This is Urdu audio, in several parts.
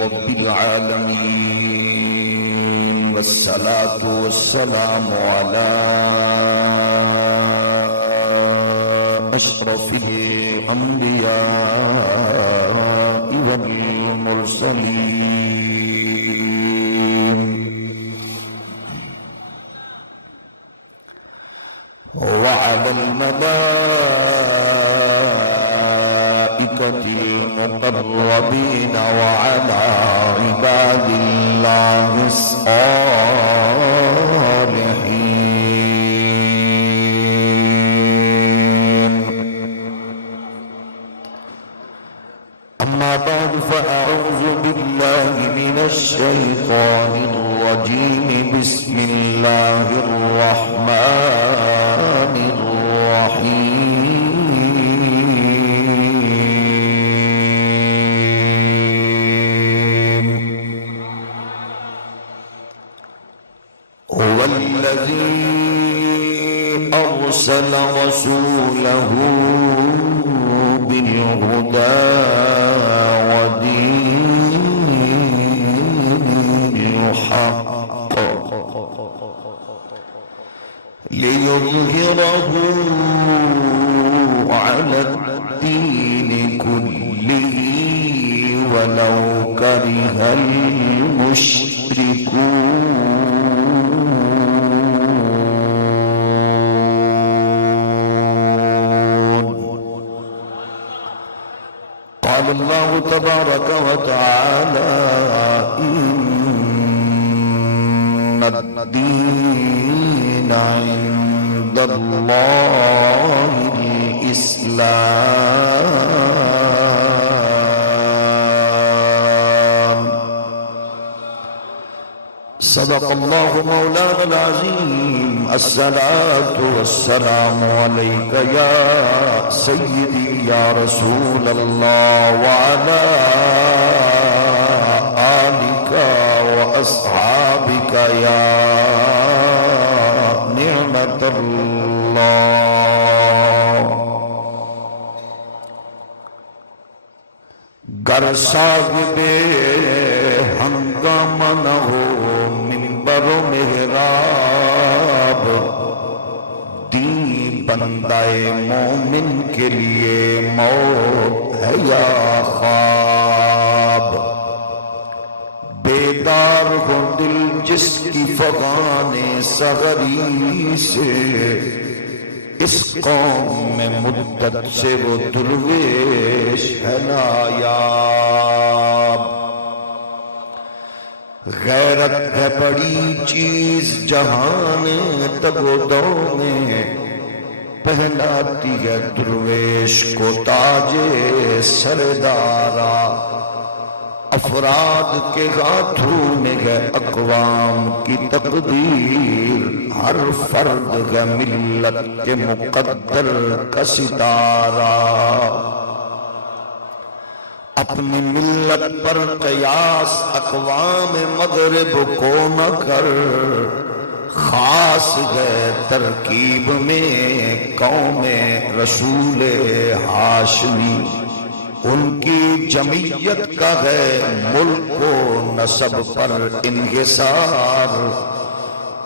رب العالمين، والصلاة والسلام على أشرف الأنبياء والمرسلين، وعلى الملائكة المقربين، وعلى عباد الله الصالحين. أما بعد، فأعوذ بالله من الشيطان الرجيم. بسم الله الرحمن الرحيم. هو الذي أرسل رسوله بالهدى ودين الحق ليظهره على الدين كله ولو كره المشركون. قال الله تبارك وتعالى: إن الدين عند الله الإسلام. صدق الله مولانا العظيم. الصلاة والسلام عليك يا سيدي يا رسول الله، وعلى آلك وأصحابك يا نعمة الله. گر صاحب ہنگامہ نہ ہو منبر و محراب، دین بندہ مومن کے لیے موت ہے یا خواب. بیدار ہو دل جس کی فغان سحری سے، اس قوم میں مدت سے وہ درویش ہے نایاب. غیرت ہے بڑی چیز جہان تگ و دو میں، پہناتی ہے درویش کو تاج سردارا. افراد کے ہاتھوں میں ہے اقوام کی تقدیر، ہر فرد ہے ملت کے مقدر کا ستارہ. اپنی ملت پر قیاس اقوام مغرب کو نہ کر، خاص ہے ترکیب میں قوم رسول ہاشمی. ان کی جمعیت کا ہے ملک و نسب پر انحصار،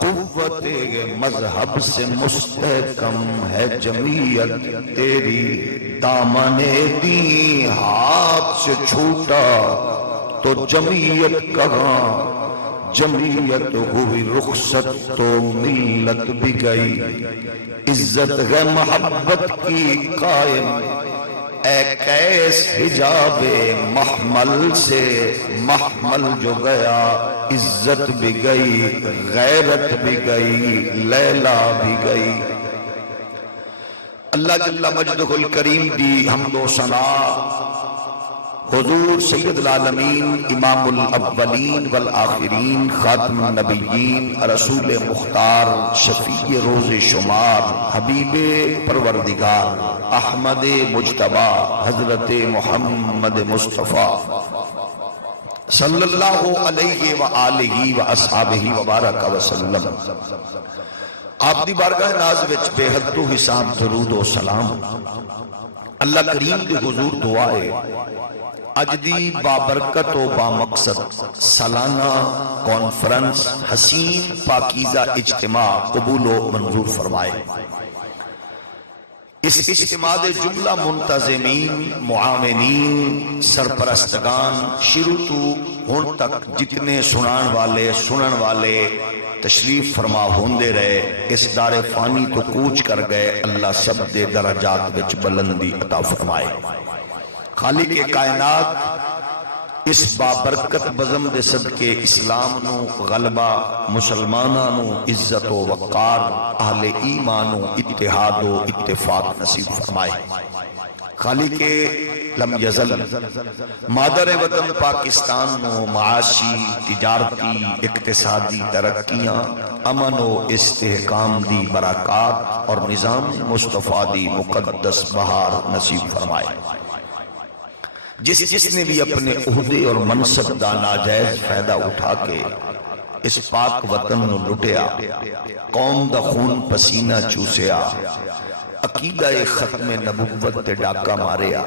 قوت مذہب سے مستحکم ہے جمعیت تیری. دامن دین ہاتھ سے چھوٹا تو جمعیت کہاں، جمعیت ہوئی رخصت تو ملت بھی گئی. عزت ہے محبت کی قائم، اے کیس حجاب محمل سے. محمل جو گیا عزت بھی گئی، غیرت بھی گئی، لیلا بھی گئی. اللہ جل مجدہ الکریم دی حمد و ثنا حضور سید العالمین، امام الاولین والآخرین، خاتم النبیین، رسول مختار، شفیع روز شمار، حبیب پروردگار، احمد مجتبی، حضرت محمد مصطفیٰ صلی اللہ علیہ وآلہ وآصحابہ وبارک وسلم. آپ دی بارگاہ ناز وچ بے حد تو حساب درود و سلام. اللہ کریم دے حضور دعائے اجدی بابرکت و بامقصد سالانہ کانفرنس حسین پاکیزہ اجتماع قبول و منظور فرمائے۔ اس اجتماع دے جملہ منتظمین، معاونین، سرپرستگان شروع تو ہون تک جتنے سنن والے تشریف فرما ہوندے رہے، اس دار فانی تو کوچ کر گئے، اللہ سب دے درجات وچ بلندی عطا فرمائے۔ خالق کائنات اس بابرکت بزم دے صدقے اسلام نو غلبہ، مسلماناں نو عزت و وقار، اہل ایمان و اتحاد و اتفاق نصیب فرمائے۔ خالق لم یزل مادر وطن پاکستان نو معاشی، تجارتی، اقتصادی ترقیاں، امن و استحکام دی برکات اور نظام مصطفیٰ دی مقدس بہار نصیب فرمائے۔ جس نے بھی اپنے عہدے اور منصب دا ناجائز فائدہ اٹھا کے اس پاک وطن نو لٹیا، قوم دا خون پسینہ چوسیا، عقیدہ ختم نبوت تے ڈاکہ ماریا،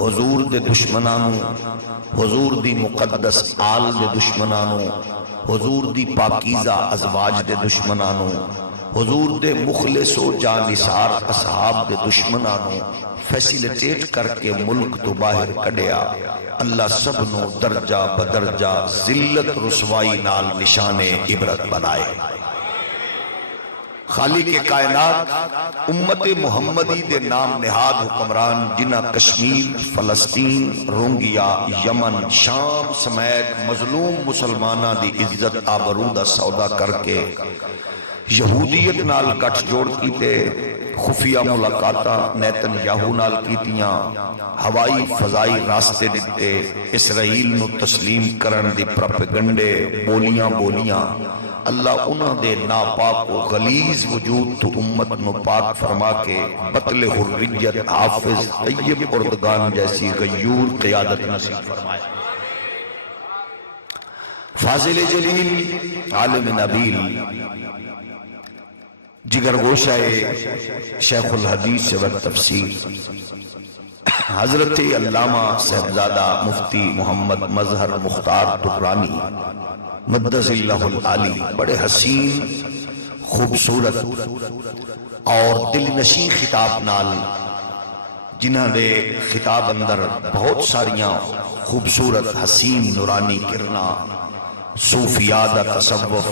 حضور دے دشمنانو، حضور دی مقدس آل دے دشمنانو، حضور دی پاکیزہ ازواج دے دشمنانو، حضور دے مخلص و جانثار اصحاب دے دشمنانو فیسیلیٹیٹ کر کے ملک تو باہر کڈیا، اللہ سب نو درجہ بدرجہ ذلت رسوائی نال نشان عبرت بنائے۔ خالق کائنات امت محمدی دے نام نہاد حکمران جنہ کشمیر، فلسطین، رونگیا، یمن، شام سمیت مظلوم مسلمانہ دی عزت آبرو دا سودا کر کے یہودیت نال گٹھ جوڑ کیتے، خفیہ ملاقاتاں نیتن یاہو نال کیتیاں، ہوائی فضائی راستے دیتے، اسرائیل نو تسلیم کرن دی پروپیگنڈے بولیاں، اللہ انہاں دے ناپاک و غلیظ وجود تو امت نو پاک فرما کے بطل حریت حافظ طیب اردگان جیسی غیور قیادت نصیب فرمائے۔ فاضل جلیل عالم نبیل جگر گوشہ شیخ الحدیث و تفسیر حضرت علامہ صاحبزادہ مفتی محمد مظہر مختار دورانی مدذ اللہ العالی بڑے حسین، خوبصورت اور دل نشین خطاب نال، جنہاں دے خطاب اندر بہت ساریاں خوبصورت حسین نورانی کرنا، صوفیاء دا تصوف،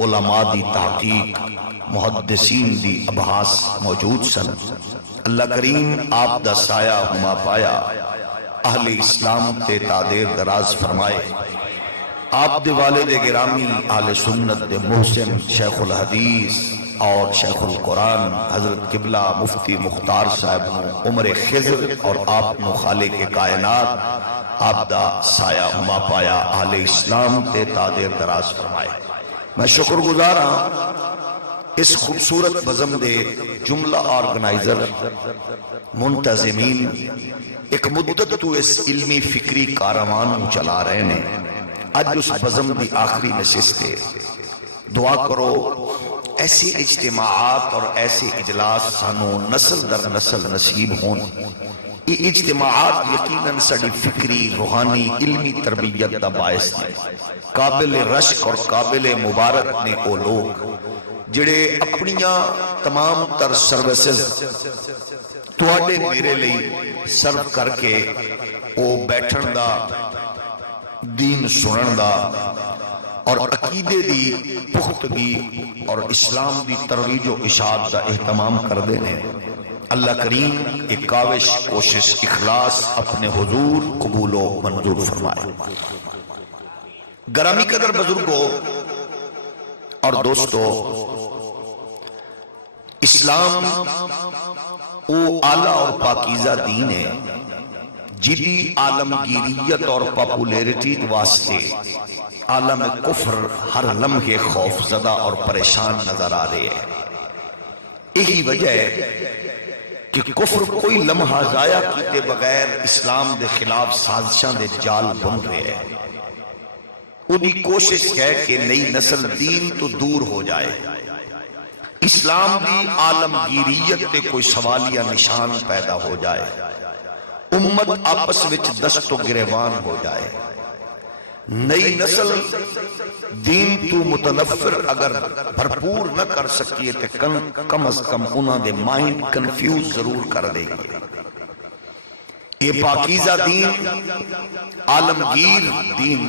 علماء دی تحقیق، محدثین دی ابحاث موجود سن۔ اللہ کریم آپ دا سایہ ہما پایا، اہل اسلام تے تادیر دراز فرمائے۔ آپ دے والد گرامی اہل سنت دے محسن شیخ الحدیث اور شیخ القرآن حضرت قبلہ مفتی مختار صاحب عمر خضر اور آپ نو خالق کائنات آپ دا سایہ ہما پایا، اہل اسلام تے تادیر دراز فرمائے۔ میں شکر گزار ہاں اس خوبصورت بزم دے جملہ آرگنائزر منتظمین ایک مدت تو اس علمی فکری کاروان چلا رہے نے، آج اس بزم دی آخری نشست ہے۔ دعا کرو ایسے اجتماعات اور ایسے اجلاس سانو نسل در نسل نصیب ہون۔ یہ اجتماعات یقیناً ساڑی فکری، روحانی، علمی تربیت دا باعث نے۔ قابل رشک اور قابل مبارک نے او لوگ جڑے اپنیاں تمام تر سروسز تواڈے میرے لئی سرو کر کے او بیٹھن دا، دین سنن دا اور عقیدے دی پختگی اور اسلام دی ترویج و اشاعت دا اہتمام کر دینے، اللہ کریم ایک کاوش، کوشش، اخلاص اپنے حضور قبول و منظور فرمائے۔ گرامی قدر بزرگوں اور دوستو، اسلام او اعلیٰ اور پاکیزہ دین ہے جدی عالمگیریت اور پاپولیرٹی واسطے عالم کفر ہر لمحے خوف زدہ اور پریشان نظر آ رہے ہیں۔ یہی وجہ ہے کہ کفر کوئی لمحہ ضائع کیتے بغیر اسلام دے خلاف سازشاں دے جال بن رہے ہیں۔ انہی کوشش ہے کہ نئی نسل دین تو دور ہو جائے، اسلام دی عالمگیریت تے کوئی سوالیہ نشان پیدا ہو جائے، امت آپس وچ دست و گریبان ہو جائے. نئی نسل دین تو متنفر اگر بھرپور نہ کر سکیے تو کم از کم انہوں نے مائنڈ کنفیوز ضرور کر دے گی. یہ پاکیزہ دین، عالمگیر دین،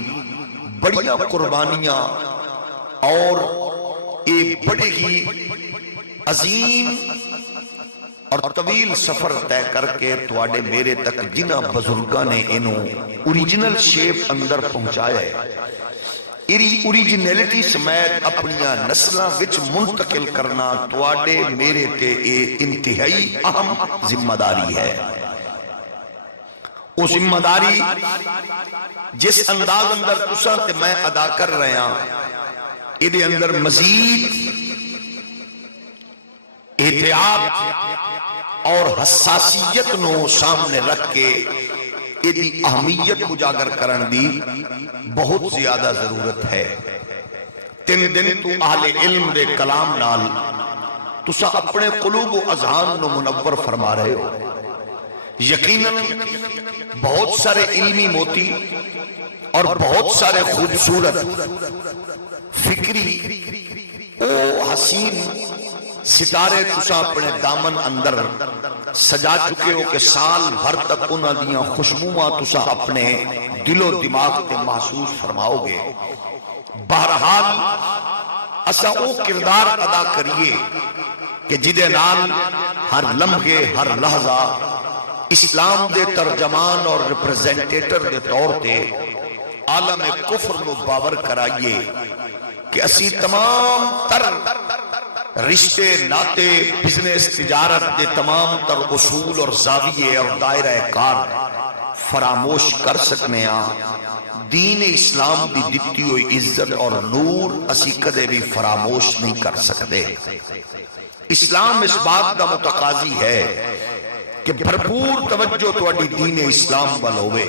بڑیاں قربانیاں اور ایک بڑے ہی عظیم اور طویل سفر طے کر کے تواڈے میرے تک جنہ بزرگاں نے انہوں اوریجنل شیپ اندر پہنچایا ہے، ایری اوریجنیلٹی سمیت اپنیاں نسلاں وچ منتقل کرنا تواڈے میرے تے اے انتہائی اہم ذمہ داری ہے. وہ ذمہ داری جس انداز اندر تساں تے میں ادا کر رہے ہیں، ایدے اندر مزید احتیاط اور حساسیت نو سامنے رکھ کے ایدی اہمیت اجاگر کرن دی بہت زیادہ ضرورت ہے. 3 دن تو اہل علم دے کلام نال تسا اپنے قلوب و اذہان نو منور فرما رہے ہو. یقیناً بہت سارے علمی موتی اور بہت سارے خوبصورت فکری او حسین ستارے تسا اپنے دامن اندر سجا چکے ہو کہ سال بھر تک انہاں دیاں خوشبوواں تسا اپنے دل و دماغ تے محسوس فرماؤ گے. بہرحال اسا او کردار ادا کریے کہ جدے نال ہر لمحے ہر لحظہ اسلام دے ترجمان اور ریپریزنٹیٹر دے طور تے عالم کفر نو باور کرائیے کہ اسی تمام تر رشتے ناتے بزنس تجارت دے تمام تر اصول اور زاویے اور دائرہ کار فراموش کر سکنے دین اسلام دی دتی ہوئی عزت اور نور اسی کدے بھی فراموش نہیں کر سکتے. اسلام اس بات دا متقاضی ہے کہ بھرپور توجہ تواڈی دین اسلام وال ہوئے.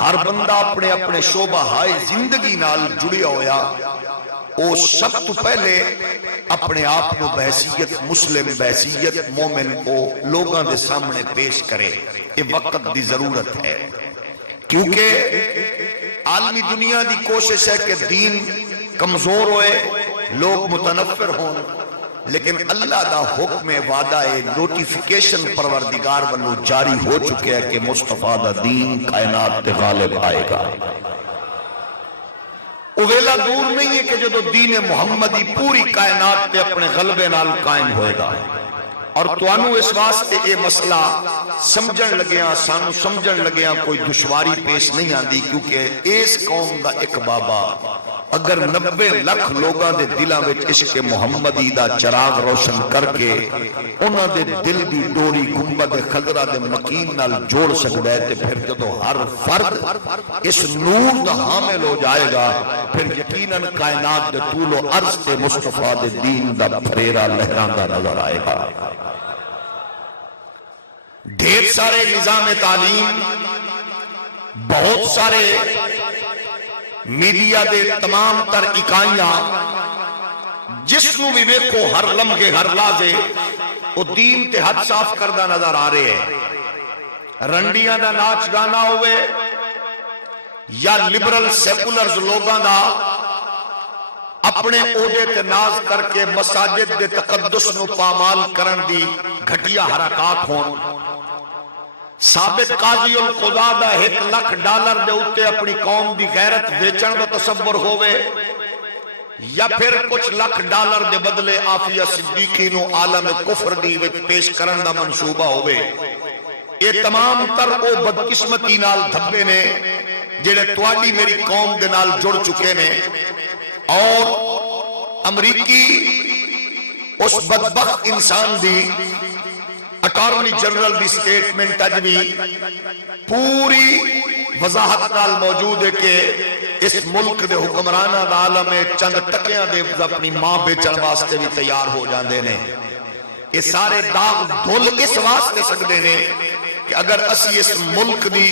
ہر بندہ اپنے اپنے شعبہ ہائے زندگی نال جڑیا ہویا او سب تو پہلے اپنے آپ کو بحثیت مسلم بحثیت مومن کو لوگاں دے سامنے پیش کرے. یہ وقت دی ضرورت ہے کیونکہ عالمی دنیا دی کوشش ہے کہ دین کمزور ہوئے، لوگ متنفر ہوں، لیکن اللہ دا حکم وعدہ نوٹیفیکیشن پروردگار والو جاری ہو چکے ہے کہ مصطفیٰ دا دین کائنات تے غالب آئے گا. اویلا دور نہیں ہے کہ جو دین محمدی پوری کائنات تے اپنے غلبے نال قائم ہوئے گا. اور توانو اس واسطے یہ مسئلہ سمجھن لگیاں سانو سمجھن لگیاں کوئی دشواری پیش نہیں آندی، کیونکہ اس قوم دا ایک بابا اگر 90 لاکھ لوگاں دے دلاں وچ عشق محمدی دا چراغ روشن کر کے انہاں دے دل دی ڈوری گنبد خضرا دے مکین نال جوڑ سکدا ہے، تے پھر جدوں ہر فرد اس نور دا حامل ہو جائے گا، پھر یقیناً کائنات دے طول و عرض تے مصطفیٰ دے دین دا پھریرا لہراندا نظر آئے گا. ڈھیر سارے نظام تعلیم، بہت سارے میڈیا دے تمام تر اکائیاں جس نو بھی ویکھو ہر لمحے ہر لحظے او دین تے حد صاف کردہ نظر آ رہے ہیں. رنڈیاں دا ناچ گانا ہوئے یا لبرل سیکولرز لوگاں دا اپنے عہدے تے ناز کر کے مساجد دے تقدس نو پامال کرن دی گھٹیا حرکات ہون. ثابت قاضی القضاء دا $1 دے اتے اپنی قوم دی غیرت ویچن دا تصور ہوئے، یا پھر کچھ $1 دے بدلے عافیہ صدیقی نو عالم کفر دی وچ پیش کرن دا منصوبہ ہوئے. یہ تمام تر او بدقسمتی نال دھبے نے جڑے تواڈی میری قوم دے نال جڑ چکے نے. اور امریکی اس بدبخت انسان دی اٹارنی جنرل دی سٹیٹمنٹ اج بھی پوری وضاحت نال موجود ہے کہ اس ملک دے حکمرانہ دا عالم چند ٹکیاں دے اپنی ماں بیچن واسطے بھی تیار ہو جاندے نے. یہ سارے داغ دھل اس واسطے سکدے نے کہ اگر اسی اس ملک دی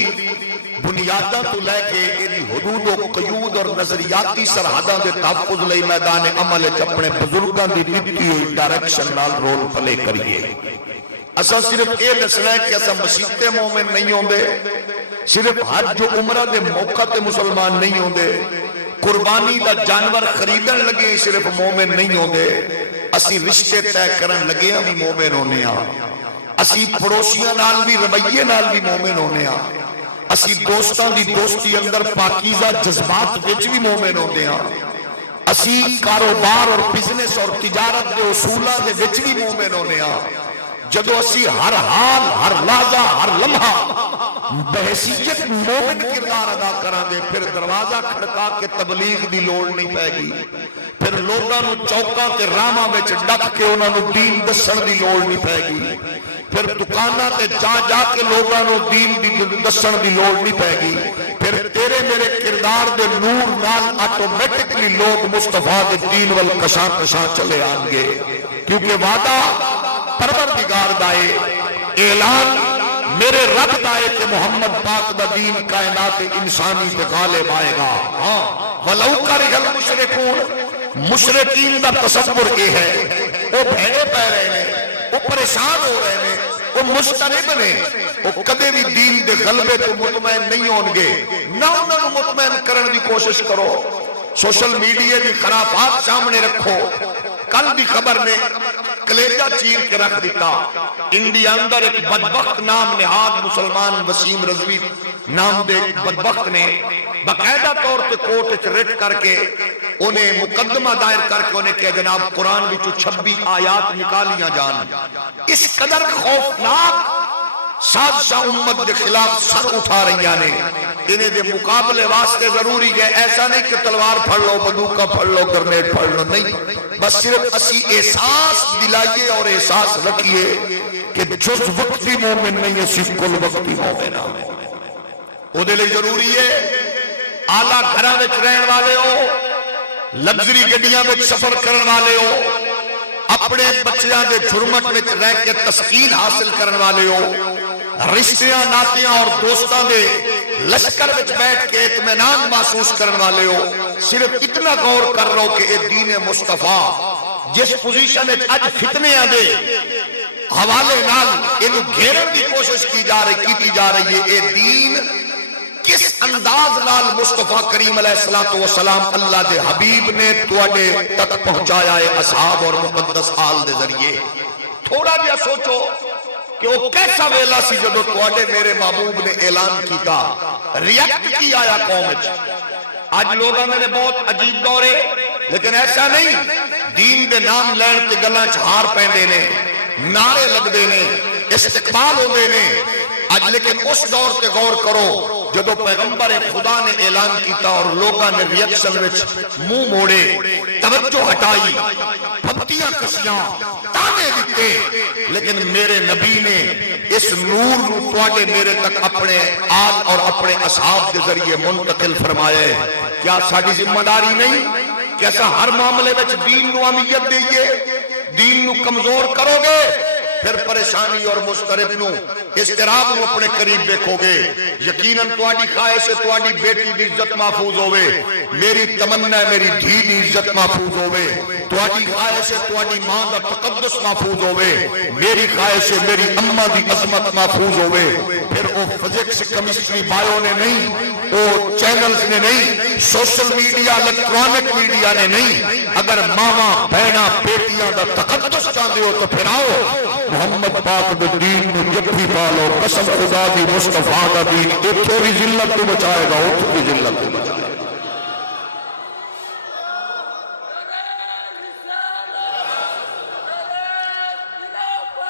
بنیاداں تو لے کے ایدی حدود و قیود اور نظریاتی سرحداں دے تحفظ لئی میدان عمل اپنے بزرگاں دی دتی ہوئی ڈائریکشن نال رول پلے کریے. اسا صرف یہ دسنا ہے کہ اسا مسیح مومن نہیں ہوندے، صرف حج جو عمرہ دے موقع تے مسلمان نہیں ہوندے، قربانی دا جانور خریدن لگے صرف مومن نہیں ہوندے، اسی رشتے طے کرن لگے بھی مومن ہونے ہاں، اسی پڑوسیاں نال بھی رویے نال بھی مومن ہونے ہاں، اسی دوستان دی دوستی اندر پاکیزہ جذبات وچ بھی مومن ہونے ہاں، اسی کاروبار اور بزنس اور تجارت دے اصولہ دے وچ بھی مومن ہونے ہاں، جدو اسی ہر حال ہر لحظہ ہر لمحہ بحیثیت مومن کردار ادا کران دے، پھر دروازہ کھڑکا کے تبلیغ دی لوڑ نہیں پائے گی، پھر لوگاں نو چوکاں تے راہاں وچ ڈک کے انہاں نو دین دسن دی لوڑ نہیں پائے گی، پھر دکاناں تے جا کے لوگاں نو دین دی دسن دی لوڑ نہیں پائے گی، پھر تیرے میرے کردار دے نور نال آٹومیٹکلی لوگ مصطفیٰ دے دین وال کشاں کشاں چلے آن گے، کیونکہ وعدہ پروردگار دائے، اعلان میرے رب دائے کہ محمد پاک دا دین کائنات انسانی پہ غالب آئے گا۔ وَلَوْ كَرِهَ الْمُشْرِكُونَ، مشرکین دا تصور یہ ہے، وہ بھیڑے پہ رہے ہیں، وہ پریشان ہو رہے ہیں، وہ مسترب نے، وہ کدے بھی دین دے غلبے تو مطمئن نہیں ہونگے، نہ انہوں نے مطمئن کرنے دی کوشش کرو، سوشل میڈیا دی خرافات سامنے رکھو۔ کل دی خبر نے کلیجہ چیر کے رکھ دیتا، انڈیا اندر ایک بدبخت نام نہاد مسلمان وسیم رضوی نام دے بدبخت نے باقاعدہ طور پہ کورٹ ریٹ کر کے انہیں مقدمہ دائر کر کے انہیں کہا جناب قرآن بھی 26 آیات نکالیاں جان، اس قدر خوفناک سازشہ امت دے خلاف سر اٹھا رہی آنے، انہیں دے مقابلے واسطے ضروری ہے، ایسا نہیں کہ تلوار پھڑ لو، بندوقہ پھڑ لو، گرنیٹ پھڑ لو، نہیں، بس صرف اسی احساس دلائیے اور احساس رکھیے کہ جز وقتی مومن نہیں ہے، صرف کل وقتی مومن ہے۔ وہ دے لئے ضروری ہے آلہ گھرہ وچ رہن والے ہو، لگزری گڈیاں وچ سفر کرن والے ہو، اپنے بچیاں دے جھرمٹ وچ رہ کے تسکین حاصل کرن والے ہو، رشتیاں ناتیاں اور دوستاں دے لشکر وچ بیٹھ کے اطمینان محسوس کرن والے ہو، صرف اتنا غور کر رہو کہ اے دین مصطفیٰ جس پوزیشن وچ اج فتنیاں دے حوالے نال انہوں گھیرن دی کوشش کی جا رہی ہے، اے دین کس انداز نال مصطفیٰ کریم علیہ السلام اللہ دے حبیب نے تواڈے تک پہنچایا ہے اصحاب اور مقدس آل دے ذریعے۔ تھوڑا جیا سوچو کہ وہ کیسا ویلا سی جدو تواڈے میرے محبوب نے اعلان کیتا، ریاکٹ کی آیا قوم وچ۔ آج لوگاں نے بہت عجیب دورے، لیکن ایسا نہیں، دین دے نام لین تے گلاں چ ہار پیندے نے، نعرے لگدے نے، استقبال ہوندے نے، آج لیکن اس دور تے غور کرو جدو پیغمبر خدا نے اعلان کیتا اور لوگاں نے ریاکشن وچ منہ موڑے، توجہ ہٹائی، پھپتیاں کسیاں، تانے دیتے، لیکن میرے نبی نے اس نور نو تواڈے میرے تک اپنے آل اور اپنے اصحاب کے ذریعے منتقل فرمائے۔ کیا ساڈی ذمہ داری نہیں کہ ایسا ہر معاملے وچ دین نو اہمیت دئیے؟ دین نو کمزور کرو گے پھر پریشانی اور مضطرب نو اضطراب نو اپنے قریب دیکھو گے۔ یقیناً تواڈی خواہش ہے تواڈی بیٹی دی عزت محفوظ ہوئے، میری تمنا ہے میری دھی دی عزت محفوظ ہوئے، تواڈی خواہش ہے تواڈی ماں دا تقدس محفوظ ہوئے، میری خواہش ہے میری اماں دی عظمت محفوظ ہوئے۔ پھر وہ فزکس کیمسٹری بایو نے نہیں، وہ چینلز نے نہیں، سوشل میڈیا الیکٹرانک میڈیا نے نہیں، اگر ماما بہنا بیٹیاں دا تقدس چاہتے ہو تو پھر آؤ محمد پاک دے دین نو جبھی پالو، قسم خدا دی مصطفیٰ دا دین اتھو بھی ذلت تو بچائے گا، اتھو بھی ذلت تو بچائے گا۔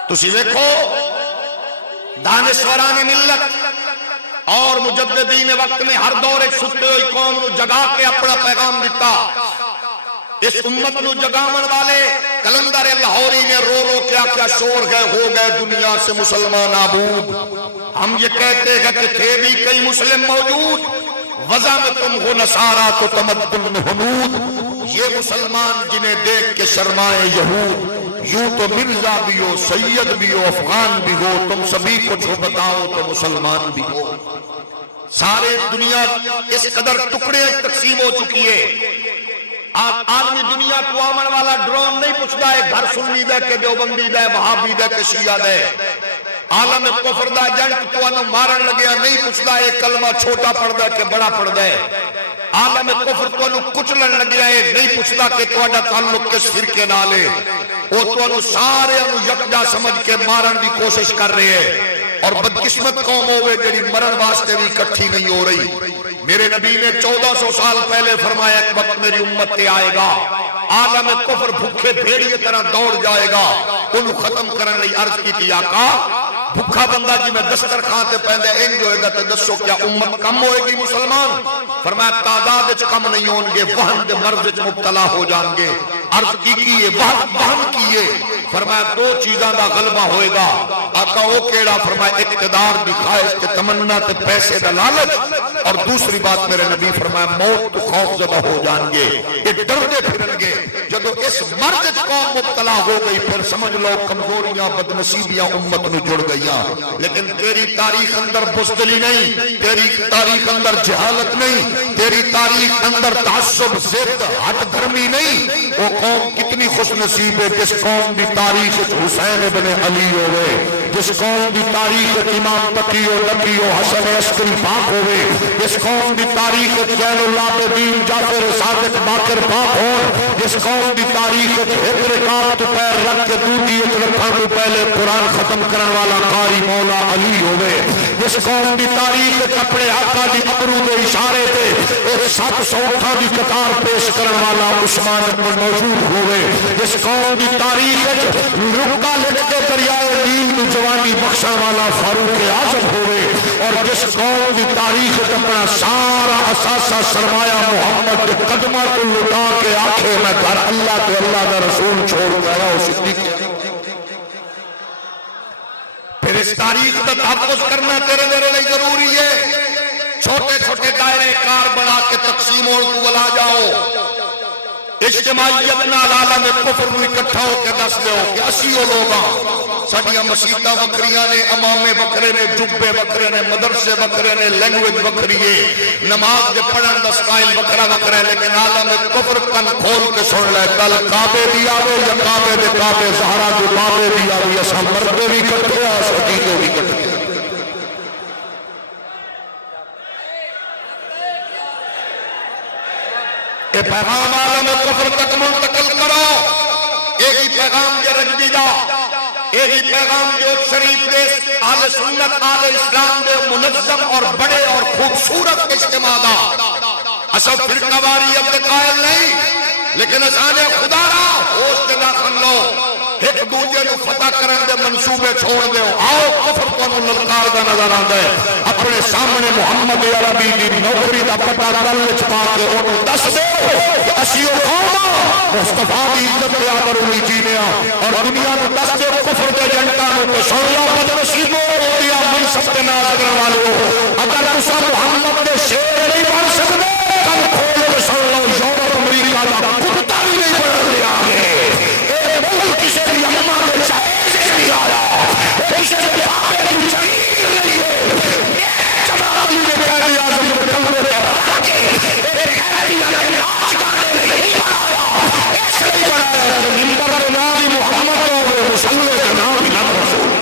تسی دیکھو دانشوران ملت اور مجددین وقت نے ہر دور ایک ستے ہوئی قوم نو جگا کے اپنا پیغام دیتا، اس امت نو جگامن والے کلندر لاہوری نے رو رو کیا شور گئے ہو گئے دنیا سے مسلمان آبود، ہم یہ کہتے ہیں کہ تھے بھی کئی مسلم موجود، وضع میں تم ہو نصارہ تو تمدن میں حنود، یہ مسلمان جنہیں دیکھ کے شرمائے یہود، یوں تو مرزا بھی ہو سید بھی ہو افغان بھی ہو، تم سبھی کچھ بتاؤ تو مسلمان بھی ہو۔ سارے دنیا اس قدر ٹکڑے تقسیم ہو چکی ہے، آدمی دنیا کو آمن والا ڈرون نہیں پوچھتا ہے گھر سنی دے کہ دیوبندی دے وہابی دے کہ شیعہ دے عالم کفر دا جنٹ تو انو مارن لگیا نہیں پوچھتا ہے کلمہ چھوٹا پڑھ دے کہ بڑا پڑھ دے عالم کفر تو انو کچلن لگیا ہے نہیں پوچھتا کہ تو اڈا تعلق کس فرقے نالے وہ تو انو سارے انو یکجا سمجھ کے مارن دی کوشش کر رہے ہیں اور بدقسمت قوم ہوئے جڑی مرن واسطے بھی اکٹھی نہیں ہو رہی میرے نبی نے 1400 سال پہلے فرمایا ایک وقت میری امت تے آئے گا عالم کفر بھوکے بھیڑیے طرح دوڑ جائے گا انہوں ختم کرنے لئی عرض کی تھی آقا بھوکا بندہ جی میں دسترخوان تے پہندے انج ہوئے گا تے دسو کیا امت کم ہوئے گی مسلمان فرمایا تعداد وچ کم نہیں ہون گے وہن دے مرض وچ مبتلا ہو جان گے عرض کیے وہن کیے فرمایا دو چیزاں دا غلبہ ہوئے گا آقا وہ کیڑا فرمایا اقتدار دی خواہش تے تمنا تے پیسے دا لالچ اور دوسری بات میرے نبی فرمایا موت تو خوف زدہ ہو جان گے یہ ڈردے پھرن گے جدو اس مرض قوم مبتلا ہو گئی پھر سمجھ لو کمزوریاں بدنصیبیاں امت میں جڑ گئیاں لیکن تیری تاریخ اندر بزدلی نہیں تیری تاریخ اندر جہالت نہیں تیری تاریخ اندر تعصب ضد ہٹ دھرمی نہیں وہ قوم کتنی خوش نصیب ہے جس قوم دی تاریخ حسین ابن علی ہوئے جس قوم دی تاریخ امام تقی و لقی و حسن عسکری پاک ہوئے جس قوم دی تاریخ زین اللہ دین جعفر صادق باقر پاک ہو جس قوم دی تاریخ ایک رکعت تو پیر رکھ کے دوسری ایک رکعت تو پہلے قرآن ختم کرن والا قاری مولا علی ہوئے جس قوم دی تاریخ اپنے آقا دی ابرو دے اشارے تے ایک 708 دی قطار پیش کرن والا عثمان بن موجود ہوئے جس قوم دی تاریخ رکا لٹ کے دریائے نیل دی جوانی بخشن والا فاروق اعظم ہوئے اور جس قوم دی تاریخ اپنا سارا اساسہ سرمایہ محمد کے قدمہ کو لٹا کے آنکھیں میں گھر اللہ کے اللہ کا رسول چھوڑ گیا ہو صدیق پھر اس تاریخ کا تحفظ کرنا تیرے میرے لئے ضروری ہے چھوٹے چھوٹے دائرے کار بنا کے تقسیموں کو بلا جاؤ اجتماعیت نال عالم کفر کو اکٹھا ہو کے دس دے ہو کہ اسیوں لوگاں ساڈیاں مسیتاں وکھریاں نے امامے وکھرے نے جبے وکھرے نے مدرسے وکھرے نے لینگویج وکھری ہے نماز دے پڑھن دا سٹائل وکھرا وکھرا ہے لیکن عالم کفر کن کھول کے سن لے کل کعبے دی آوے یا کعبے دے کعبے زہرا دے کعبے دی آوے اساں مردے بھی کٹھے آ سکیتے بھی کٹھے اے پیغام عالم کفر تک منتقل کرو ایک ہی پیغام جو رجدی دا ایک ہی پیغام جو شریف دے اہل سنت اہل اسلام دے منظم اور بڑے اور خوبصورت اجتماع دا اصل فرقہ واریت کے قائل نہیں لیکن اسانے خدا را ہوش کے داخل لو ایک دوجے نو فتح کرن دے منصوبے چھوڑ دے آؤ کفر کو للکار دا نظر آندا ہے اپنے سامنے محمد عربی دی نوکری دا پتہ دل وچ پا کے انہوں دس دے کہ اسیو قوم مصطفیٰ دی عزت پہ آمر ہوئی جینے اور دنیا نو دس دے کفر دے جنٹا نو تو سویا بد نصیبوں دیا منصب دے ناز کرن والے ہو اگر تسا محمد دے شیر نہیں بن سکتے کل کھول کے سن لو یورپ امریکہ دا کتا بھی نہیں بن لیا ہے اے ملک کسی بھی اممہ دے چاہے سے نہیں آیا کسی بھی آئے بھی چاہیے نہیں ہے جماعتی نے پہلی آزم نے کمرے پہ رکھے ایک خیلی نے آج گانے نہیں بنایا اس لیے بنایا ممبر نامی محمد و مسلح کے نامی نام رسول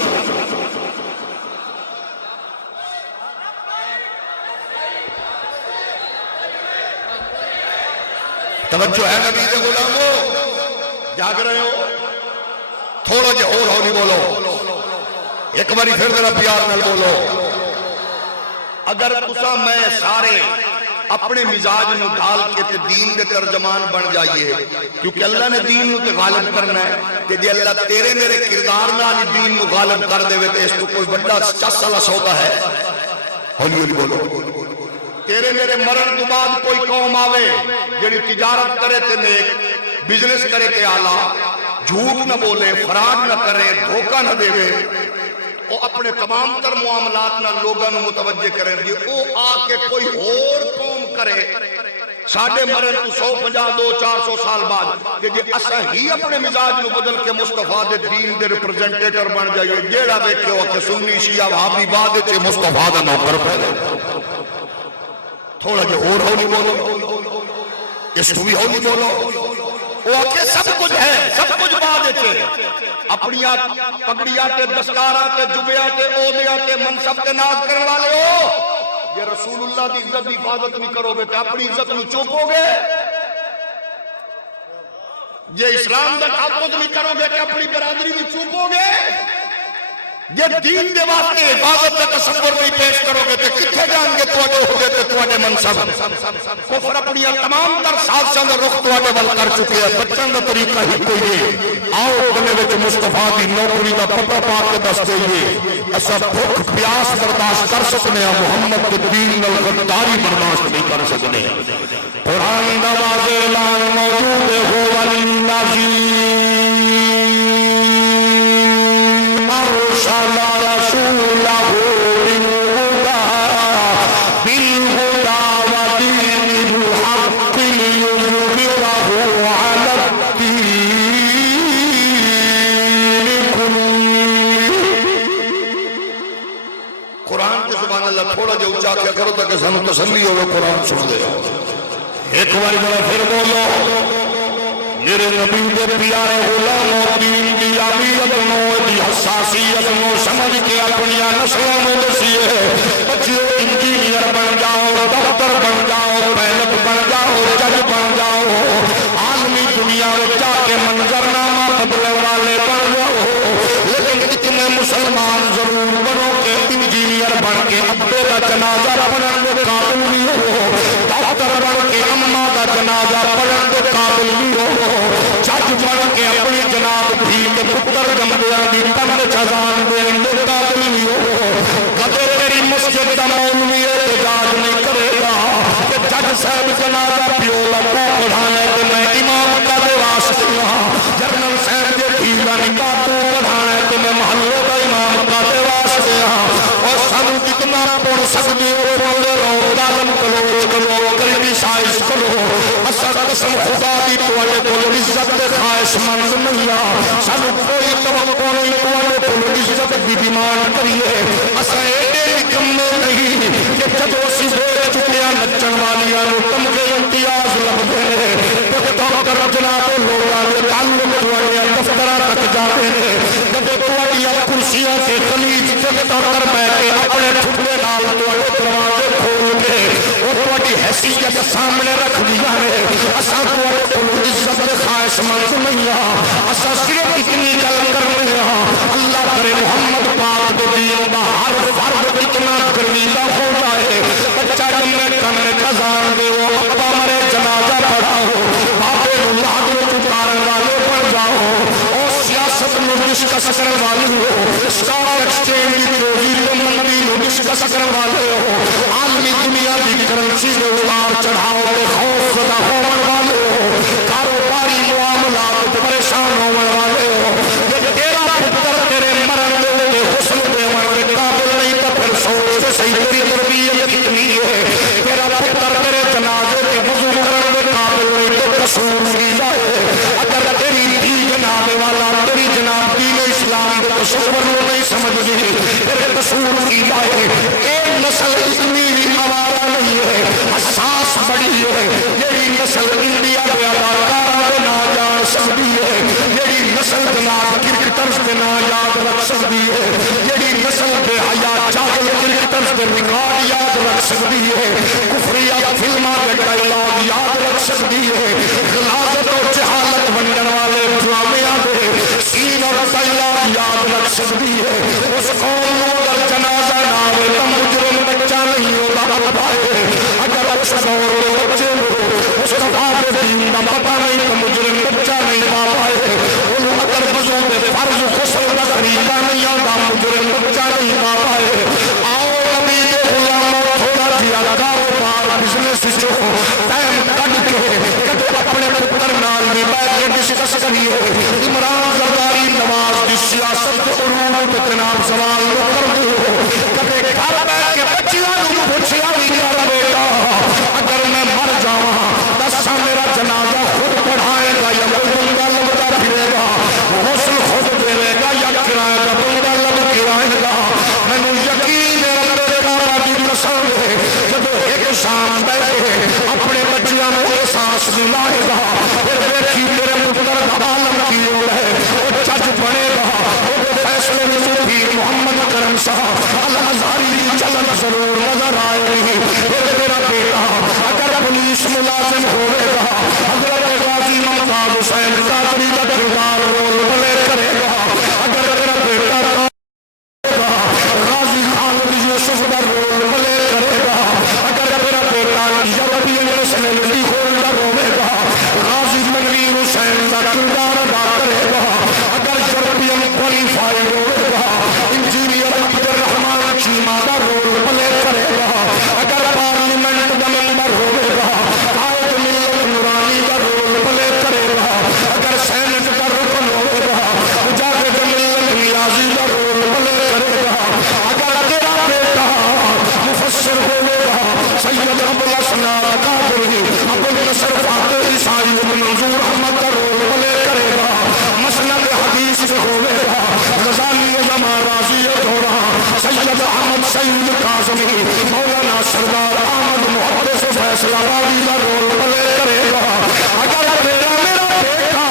توجہ ہے نبی کے غلاموں جاگ رہے ہو تھوڑا جے اور ہولی بولو ایک باری پھر ذرا پیار نال بولو اگر تسا میں سارے اپنے مزاج نو ڈال کے تے دین دے ترجمان بن جائیے کیونکہ اللہ نے دین نو تے غالب کرنا ہے کہ جے اللہ تیرے میرے کردار نال دین نو غالب کر دے تے اس کو کوئی بڑا چس والا سودا ہے ہولی ہولی بولو تیرے میرے مرن تو بعد کوئی قوم آوے جڑی تجارت کرے تے نیک بزنس کرے تے آلہ جھوٹ نہ بولے فراڈ نہ کرے دھوکہ نہ دے وہ اپنے تمام تر معاملات نہ لوگاں متوجہ کریں گے وہ آ کے کوئی اور قوم کرے ساڑھے مرن تو 150 200 400 سال بعد کہ جی اسا ہی اپنے مزاج نو بدل کے مصطفیٰ دے دین دے ریپرزنٹیٹر بن جائیے جیڑا بیٹھے ہو کہ سنی شیعہ وہابی بعد چے مصطفیٰ دا نوکر پہلے تھوڑا جو اور ہو نہیں بولو اس کو بھی ہولی بولو. وہ آکے سب کچھ ہے، سب کچھ بعد ہے. اپنی پگڑیاں دستاراں جبیاں عہدیاں منصب تے ناز کرنے والے ہو، یہ رسول اللہ دی عزت دی حفاظت نہیں کرو گے تے اپنی عزت نو چوکو گے. یہ اسلام دا تحفظ نہیں کرو گے تے اپنی برادری نو چوکو گے. یہ دین دے واسطے عبادت کا تصور نہیں پیش کرو گے تے کتھے جان گے تواڈے عہدے تے تواڈے منصب. کفر اپنی تمام تر سازشاں دا رخ تواڈے ول کر چکے ہیں. بچن دا طریقہ ہی کوئی ہے. آؤ گلے وچ مصطفیٰ دی نوکری دا پتہ پا کے دس دئیے. اساں بھوک پیاس برداشت کر سکنے ہیں، محمد کے دین نال غداری برداشت نہیں کر سکنے. قرآن دا واضح اعلان موجود ہے، هو الذی ارسل رسولہ بالہدی ودین الحق لیظہرہ علی الدین کلہ. قرآن کے سبحان اللہ تھوڑا جو اونچا کیا کرو تاکہ سانو تسلی ہوگا. قرآن سن دے ایک بار ذرا پھر بولو. میرے نبی دے پیارے غلاموں دین دی عبیدت نو دی حساسیت نو سمجھ کے اپنی نسلوں میں دسیے. بچیو انجینئر بن جاؤ، ڈاکٹر بن جاؤ، پائلٹ بن جاؤ، جج بن جاؤ، عالمی دنیا میں جا کے منظرنامہ بدلنے والے بن جاؤ. لیکن اتنے مسلمان ضرور بنو کہ انجینئر بن کے ابے کا جنازہ پڑھن کے قابل بھی ہو، ڈاکٹر بن کے اماں کا جنازہ پڑھن کے قابل بھی ہو، جج بن کے اپنی جناب بھی کے پتر گمبیاں دی تن چزان دین دے قابل بھی ہو. کدے تیری مسجد دا مولوی احتجاج نہیں کرے گا کہ جج صاحب جنازہ پیو لگا پڑھانے تے میں امام کا دے واسطے ہاں. جنرل صاحب دے ٹھیلا نکاح تو پڑھانے تے میں محلے کا امام کا دے واسطے ہاں. اور سانو کتنا پڑھ سکتے ہو بولے رو دالم کلوچ کرو قریبی سائز کرو. اسد قسم خدا دی توڑے کو عزت خواہش مند نہیں آ. سانو کوئی توقع نہیں توڑے کو عزت دی ڈیمانڈ کریے. اساں ایڈے نکمے نہیں کہ جدو سی دے چکیا نچن والیاں نو تمغے امتیاز لگدے نے. ڈاکٹر جناب لوگاں دے تعلق توڑے دفتراں تک جاتے ہیں. جدو توڑیاں کرسیاں کے خلیج تے ڈاکٹر بیٹھے اپنے ٹھڈے نال توڑے دروازے کھول کے اور توڑی حیثیت سامنے رکھ دیا ہے. اساں توڑے کو عزت خواہش مند نہیں آ. اساں صرف اتنی گل کر رہے ہاں اللہ کرے محمد پاک دے دین دا ہر فرد اتنا گرویدہ ہو جائے. بچہ جمعے کمرے خزان دے وہ ابا مرے جنازہ پڑھاؤ، بابے اللہ کو پکارن والے بن جاؤ. اور سیاست میں ڈسکس کرنے والے ہو، اسٹاک ایکسچینج کی روزی تو منڈی میں ڈسکس کرنے والے ہو، عالمی دنیا کی کرنسی کے اتار چڑھاؤ کے خوف زدہ ہونے والے ہو، کاروباری معاملات پریشان ہونے والے ہو. یہ تیرا پتر تیرے مرن دے حسن دے کے قابل نہیں تو پھر سوچ صحیح تیری تربیت کتنی ہے. تیرا پتر تیرے جنازے کے وضو کرنے کے قابل نہیں تو قصور سیدھا ہے. اگر تیری بھی جناب والا تیری جناب دین اسلام کے تصور نہیں سمجھ گئی تیرے قصور سیدھا ہے. ایک نسل اتنی آوارہ نہیں ہے، حساس بڑی ہے. یہی نسل انڈیا کے اداکارہ کے نا جان سکتی ہے. یہی نسل جناب کرکٹرز کے نا یاد رکھ سکتی ہے. یہی نسل بے حیا جاہل کرکٹرز کے ریکارڈ یاد رکھ سکتی ہے. کفریہ فلموں کے ڈائلاگ یاد رکھ سکتی ہے. غلاظت اور جہالت ونڈن والے ڈرامیاں کے سین اور ڈائلاگ یاد رکھ سکتی ہے. اس قوم کو اگر جنازہ نہ ہوئے تو مجرم بچہ نہیں ہوتا پائے. اگر اس دور کے بچے ہو اس دفعہ دین کا پتہ نہیں تو مجرم بچہ نہیں پا پائے. اگر وضو میں فرض غسل کا طریقہ نہیں آتا مجرم بچہ نہیں پا پائے. آؤ نبی کے غلاموں تھوڑا دیا کاروبار بزنس جو ٹائم کٹ کے اپنے پتر نال بھی بیٹھ کے ڈسکس کریے. عمران زرداری نواز کی سیاست کے علوم کے جناب سوال کر دو. کبھی گھر بیٹھ کے بچیاں کو پوچھیا بھی کر بیٹا اگر میں مر جاؤں دسا میرا جنازہ خود پڑھائے گا یا کوئی بندہ لگتا پھرے گا، غسل خود دے گا یا کرائے گا بندہ لگ کے آئے گا. میں یقین ہے رب تعالیٰ کی قسم ہے جب ایک شام بیٹھے اپنے بچیاں کو احساس سس دی لائے گا پھر ویکھی میرے پتر دا عالم کی ہو ہے وہ جج بنے گا وہ فیصلے میں پیر محمد کرم صاحب الازہری کی چلن ضرور نظر آئے گی پھر میرا بیٹا اگر پولیس ملازم ہوئے گا حضرت غازی ممتاز حسین قادری کا کردار رول پلے کرے گا اگر میرا بیٹا غازی خالد یوسف کا رول پلے کرے گا اگر میرا بیٹا یورپی انگلسٹی ہولڈر ہوئے گا غازی منویر حسین کا کردار ادا کرے گا اگر یورپین کوالیفائی ہوئے گا انجینئر عبد الرحمان چیمہ کا رول پلے کرے گا اگر پارلیمنٹ کا ممبر ہوئے گا قائد ملت نورانی کا رول پلے کرے گا اگر سینٹ کا رکن ہوئے گا مجاہد ملت نیازی کا رول پلے کرے گا اگر تیرا بیٹا مفسر ہوئے گا سید ابوالحسن قادری ابوالنصر فاتح عیسائی منظور احمد کا رول پلے کرے گا مسند حدیث سے ہوئے گا غزالی زمان راضی دورہ سید احمد سید قاسمی مولانا سردار احمد محدث فیصلہ آبادی کا رول پلے کرے گا اگر میرا بیٹا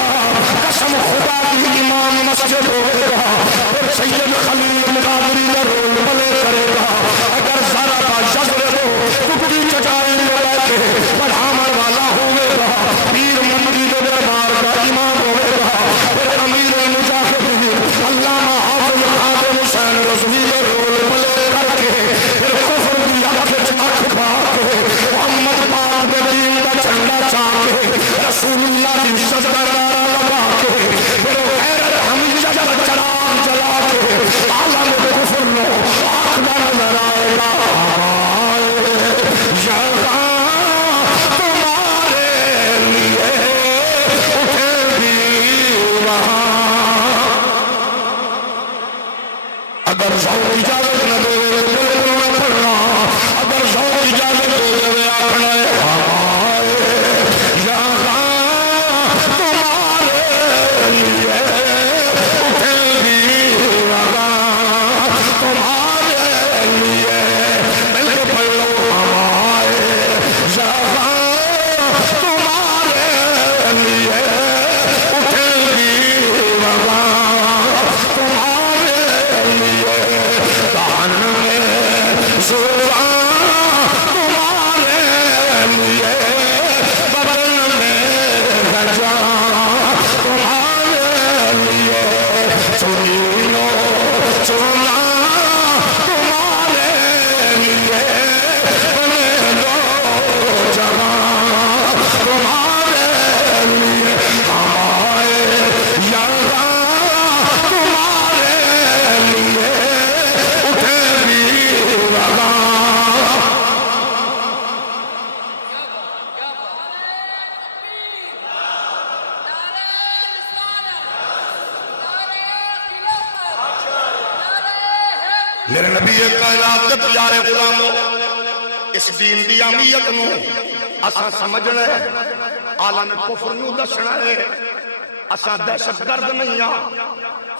قسم خدا کی امام مسجد ہوئے گا پھر سید خلیل قادری کا رول پلے کرے گا اگر ذرا با یزر ہو کٹی چٹائی میں بیٹھے پڑھامن والا ہوئے گا پیر مندی کے دربار کا امام ہوئے گا پھر امیر المجاہدین علامہ حافظ خادم حسین رضوی کا رول پلے کر کے پھر کفر کی اکھ کھا کے محمد پاک دین کا جھنڈا چاہ کے رسول اللہ کی صدقہ لگا کے پھر غیرت حمیدہ کا چراغ جلا کے عالم کفر نو آخدہ نظر آئے گا تمہارے لیے اٹھے بھی وہاں اگر ذوق اجازت نہ دے بالکل نہ پڑھنا اگر ذوق اجازت دے آخنا ہمارے یہاں تمہارے لیے اٹھے بھی وہاں تمہارے لیے مل پڑھ لو ہمارے یہاں تمہارے لیے اٹھے بھی وہاں تمہارے لیے دان میں زبان تمہارے لیے بدن میں گجا تمہارے لیے سنو سنا تمہارے لیے بنے دو جہاں تمہارے لیے ہمارے یہاں تمہارے لیے اٹھے بھی وہاں میرے نبی کائنات کے پیارے غلاموں اس دین دی اہمیت نو اساں سمجھنا ہے عالم کفر نو دسنا ہے اساں دہشت گرد نہیں ہاں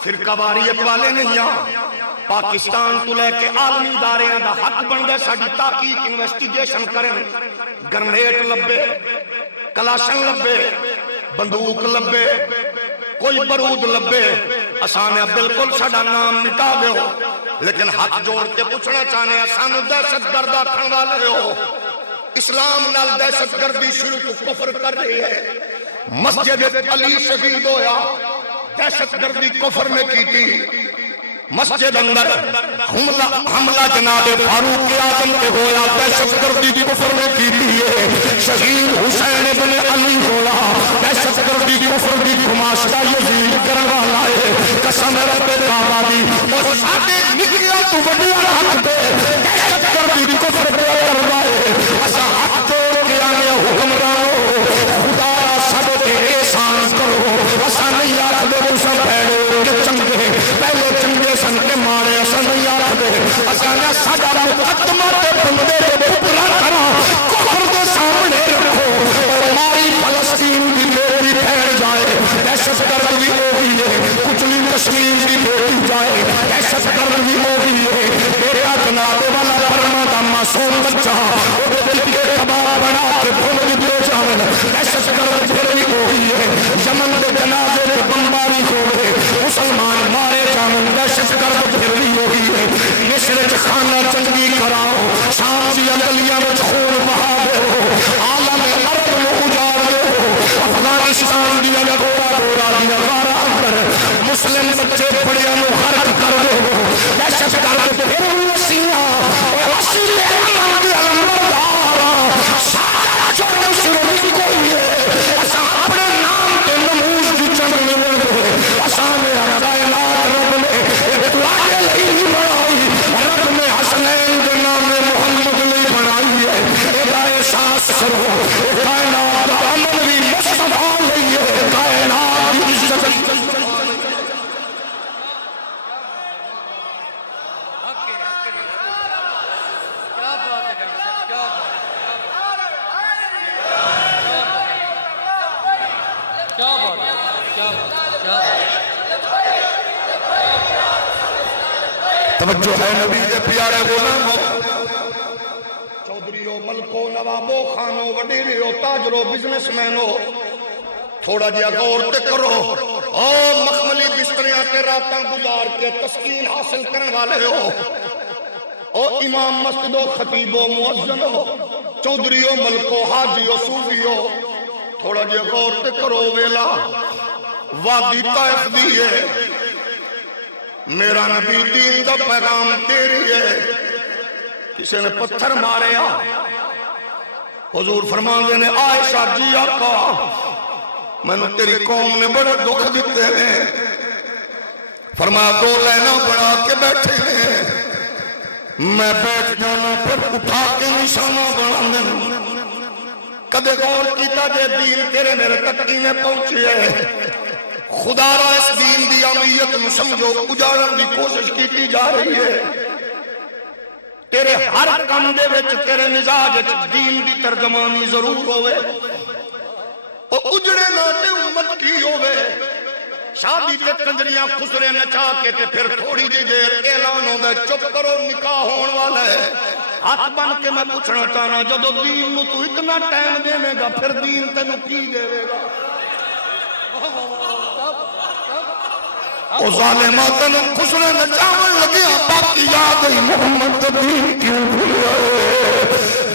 فرقہ واریت والے نہیں ہاں پاکستان تو لے کے عالمی اداریاں دا حق بندا ساڈی تحقیق انویسٹیگیشن کرن گرنیٹ لبے کلاشن لبے بندوق لبے کوئی برود لبے اساں نے بالکل ساڈا نام مٹا دیو لیکن ہاتھ جوڑ کے پوچھنا چاہنے ہیں سانو دہشت گرد آکھن والے ہو اسلام نال دہشت گردی شروع تو کفر کر رہی ہے مسجد علی شہید ہویا دہشت گردی کفر میں کی تھی مسجد اندر حملہ جناب فاروق اعظم پہ ہویا دہشت گردی کفر میں کی تھی شہید حسین ابن علی ہویا دہشت گردی کفر کی خماشدہ یزید کرن والا ہے قسم رب کعبہ دی اور ساڈے نکلیا تو وڈیا حق دے دہشت گردی کفر پہ کروائے اسا حق توڑ کے آنے حکمرانو خدا سب کے احسان کرو اسا نہیں آکھ دے سب پیڑو کہ چنگے پہلے چنگے سن کے مارے اسا نہیں آکھ دے اسا نے ساڈا مقدمہ تے بندے دے پورا کرا کفر دے سامنے رکھو اور ہماری فلسطین کی بیٹی پھیل جائے دہشت گرد بھی ہوگی ہے کچلی کشمیر کی بیٹی جائے دہشت گرد بھی ہوگی ہے میرے جناب والا توجہ ہے نبی کے پیارے غلاموں، چودھریو ملکو نوابو خانو وڈیریو تاجرو بزنس مینو، تھوڑا جیا غور تے کرو، او مخملی بستریاں کے راتاں گزار کے تسکین حاصل کرنے والے ہو، او امام مسجد و خطیب و مؤذن ہو، چودھریو ملکو حاجیو صوفیو، تھوڑا جیا غور تے کرو ویلا وادی طائف دیئے، میرا نبی دین دا پیغام تیری ہے، کسی نے پتھر مارے حضور فرماندے نے عائشہ جی آقا میں نے تیری قوم نے بڑے دکھ دیتے ہیں، فرمایا دو لینا بڑا کے بیٹھے ہیں، میں بیٹھ جانا پھر اٹھا کے نشانہ بنا دیں، کدے غور کیتا جے دین تیرے میرے تک میں پہنچی ہے، خدا را اس دین دی اہمیت نو سمجھو اجاڑن دی کوشش کیتی جا رہی ہے، تیرے ہر کام دے وچ تیرے مزاج وچ دین دی ترجمانی ضرور ہوئے، او اجڑے نہ تے امت کی ہوئے، شادی تے کنجریاں خسرے نچا کے تے پھر تھوڑی جی دیر اعلان ہوندے چپ کرو نکاح ہون والا ہے، ہاتھ بن کے میں پوچھنا چاہنا جدو دین نو تو اتنا ٹائم دے گا پھر دین تینوں کی دے گا؟ او ظالماتن خسرے نچاون لگیا باقی یاد ہی محمد دین کیوں بھولیا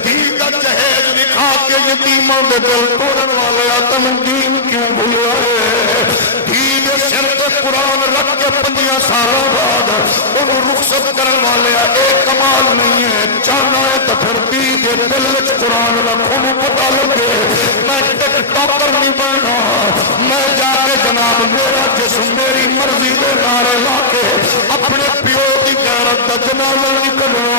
دین کا جہیز دکھا کے یتیموں دے دل توڑن والے آتم دین کیوں بھولیا دین سر کے قرآن رکھ کے 15 سالوں بعد انہوں رخصت کرن والے ایک کمال نہیں ہے، چاہنا ہے تو پھر دین کے دل وچ قرآن رکھوں پتہ لگے میں ٹک ٹاکر نہیں بننا، میں جا کے جناب میرا جسم میری مرضی دے نعرے لا کے اپنے پیو کی غیرت دا جنازہ نکلنا،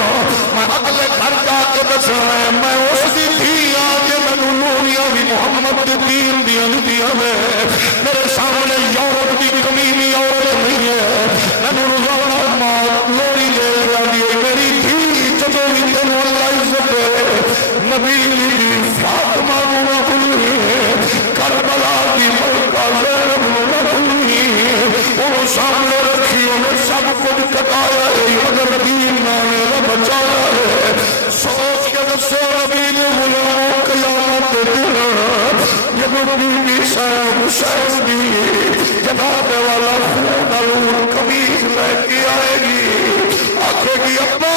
میں اگلے گھر جا کے دسنا ہے میں اس دی تھی آج میں نوریاں بھی محمد دین دیا میں میرے سامنے یورپ دی کمینی عورت نہیں ہے، میں روزانہ ماں لوری لے رہی ہے میری تھی جدو بھی تینوں اللہ عزت نبی فاطمہ نہ بھولی کربلا دی ملکہ زینب نہ بھولی وہ سامنے رکھی انہیں سب کچھ کٹایا ہے مگر دین نامے نہ بچایا ہے، سوچ کے دسو نبی نے غلاموں قیامت دن جب بی بی صاحب حسین دی جناب والا خون علور قمیض لے کے آئے گی، آکھے گی ابا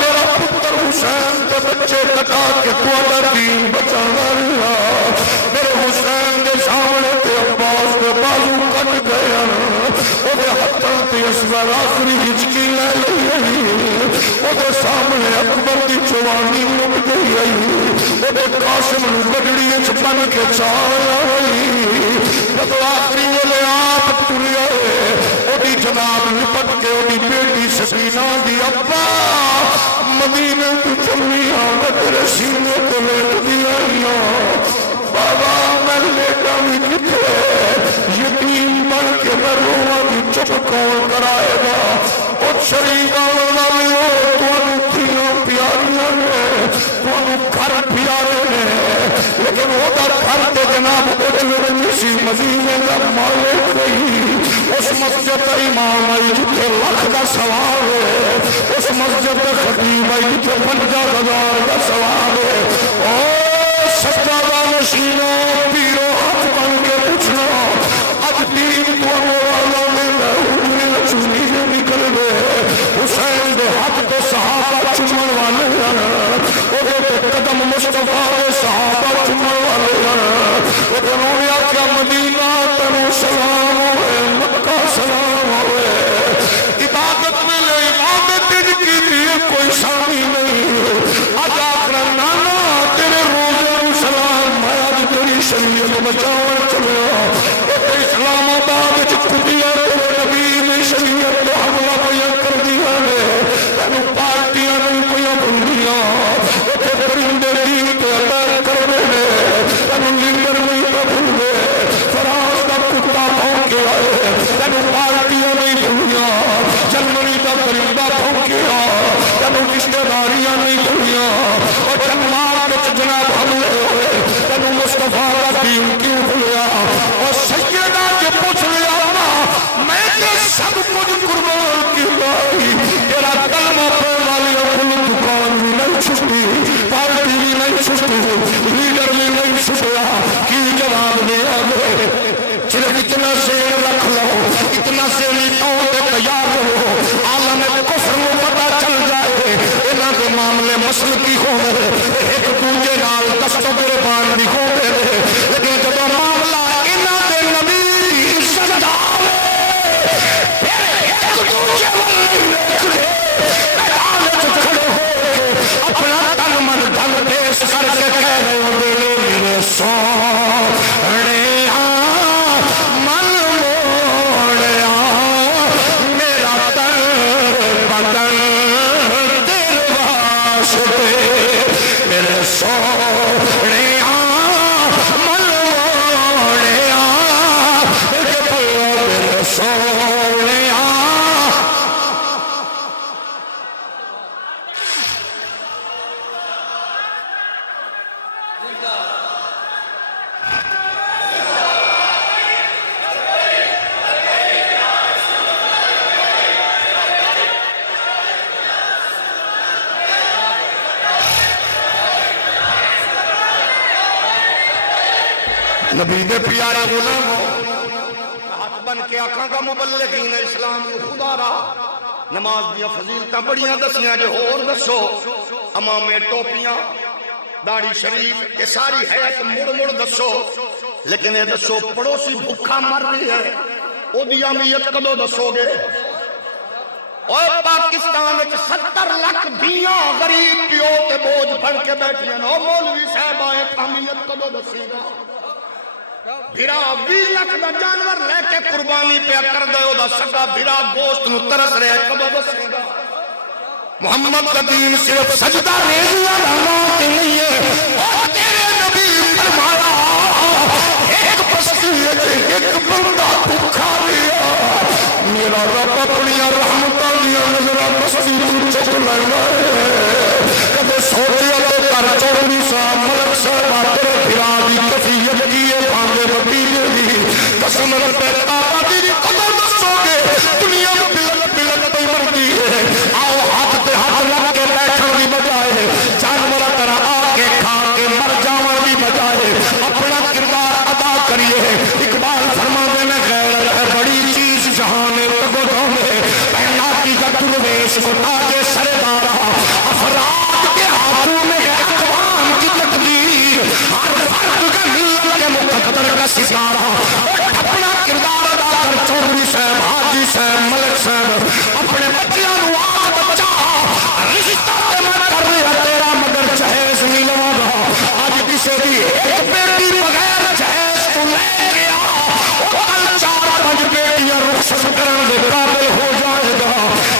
میرا پتر حسین کے بچے کٹا کے توڑا دین بچانا رہا، میرے حسین کے سامنے تے عباس کے بازو کٹ گیا، وہ دے حتیٰ تے اسور آخری ہچکی لے لئی، وہ دے سامنے اکبر دی جوانی مک گئی، وہ دے قاسم نو بگڑی چپن کے چایا جب آخری والے آپ ٹری آئے وہ دی جناب لپٹ کے وہ دی بیٹی سکینہ دی ابا مدینہ کی چمیاں میں تیرے سینے کو لیٹ دیا بابا میں لیٹا بھی کتے یتیم بن کے میں روحا بھی چپ کون کرائے گا وہ شریف والی ہو تو تھیاں پیاریاں نے تو گھر پیارے نے لیکن وہ در گھر کے جناب اجلر نسی مدینے کا مالک نہیں، اس مسجد امام آئی جتے لکھ کا سوال ہے، اس مسجد خطیب آئی جتے 50,000 کا سوال ہے، اور سجادہ نشینوں پیرو ہاتھ بن کے پوچھنا اج دین تو والا میں چونی جو نکل گئے حسین دے ہاتھ تو صحابہ چمن والے وہ قدم مصطفیٰ دے صحابہ چمن والے وہ انہوں نے آکھا مدینہ تنو سلام ہوئے مکہ سلام ہوئے عبادت میں لے عبادت کی دیئے کوئی شامی نہیں آج آکھنا نانا تیرے روزے سلام میں آج تیری شریعت بچاؤں چلے اسلام آباد چکتیا نبی نے شریعت تو حملہ بیان کر دیا ہے تینوں پارٹیاں نہیں کوئی بھولیا وہ پرندے دین پہ اٹیک کر رہے تینوں لنگر نہیں پہ بھولے فراز کا کتا بھونکے آئے تینوں پارٹیاں نہیں بھولیا جنمنی کا پرندہ بھونکے آئے تینوں رشتہ داریاں نہیں بھولیا اور جنمار کے جناب حملے ہوئے تینوں مصطفیٰ کا دین کیوں بھولیا اور جواب دیا گے صرف اتنا سیر رکھ لو اتنا سیری تو تیار ہو عالم کفر کو پتہ چل جائے انہاں دے معاملے مسلکی ہوندے ایک دوجے نال دست قربان بھی ہوندے لیکن جب معاملہ انہاں دے نبی دی عزت دا پھر ایک دوجے ول میدان وچ کھڑے ہو کے اپنا تن من دھن پیش کر کے کہہ رہے ہوندے میرے سونے نبی دے پیارے غلاموں ہاتھ بن کے آنکھاں کا مبلغین اسلام کو خدا رہا نماز دیا فضیلتاں بڑیاں دسیاں جو اور دسو امامے ٹوپیاں داڑھی شریف یہ ساری حیات مڑ مڑ دسو لیکن یہ دسو پڑوسی بھکھا مر رہی ہے او دی اہمیت کدو دسو گے اور پاکستان وچ 70 لاکھ بیاں غریب پیو تے بوجھ پڑھ کے بیٹھی ہیں او مولوی صاحب آئے اہمیت کدو دسے گا بھیرا 20 لاکھ دا جانور لے کے قربانی پہ کر دے او دا سگا بھیرا گوشت نو ترس رہے کدو دسے گا محمد کا دین صرف سجدہ ریزیاں رحمات نہیں ہے اور تیرے نبی فرمایا ایک بستی ایک بندہ بھوکا لیا میرا رب اپنی رحمتاں دیا نظرہ بستی تو چک لینا ہے کدے سوچیا تو کر چوڑی سا ملک سا باتر پھرا دی کفیت کیے بھانگے بپیلے دی قسم رب تابا دی قدر دسو گے دنیا بلک بلک تے مردی ہے آؤ ہاتھ تے ہاتھ لگ کے بیٹھن دی بجائے جانور طرح آ کے کھا کے مر جاون دی بجائے اپنا کردار ادا کریے اقبال فرما دے میں غیر ہے بڑی چیز جہان تگدوں میں پہنا کی درویش کو تاجے سردارا افراد کے ہاتھوں میں ہے اقوام کی تقدیر ہر فرد کا ملت کے مقدر کا ستارہ اپنا کردار ادا کر چودھری صاحب حاجی صاحب ملک صاحب اپنے بچیاں نو آج بچا رشتہ تے میں کر رہا تیرا مگر جہیز نہیں لوا گا آج کسے بھی ایک بیٹی بغیر جہیز کو لے گیا کل 4-5 بیٹیاں رخصت کرن دے قابل ہو جائے گا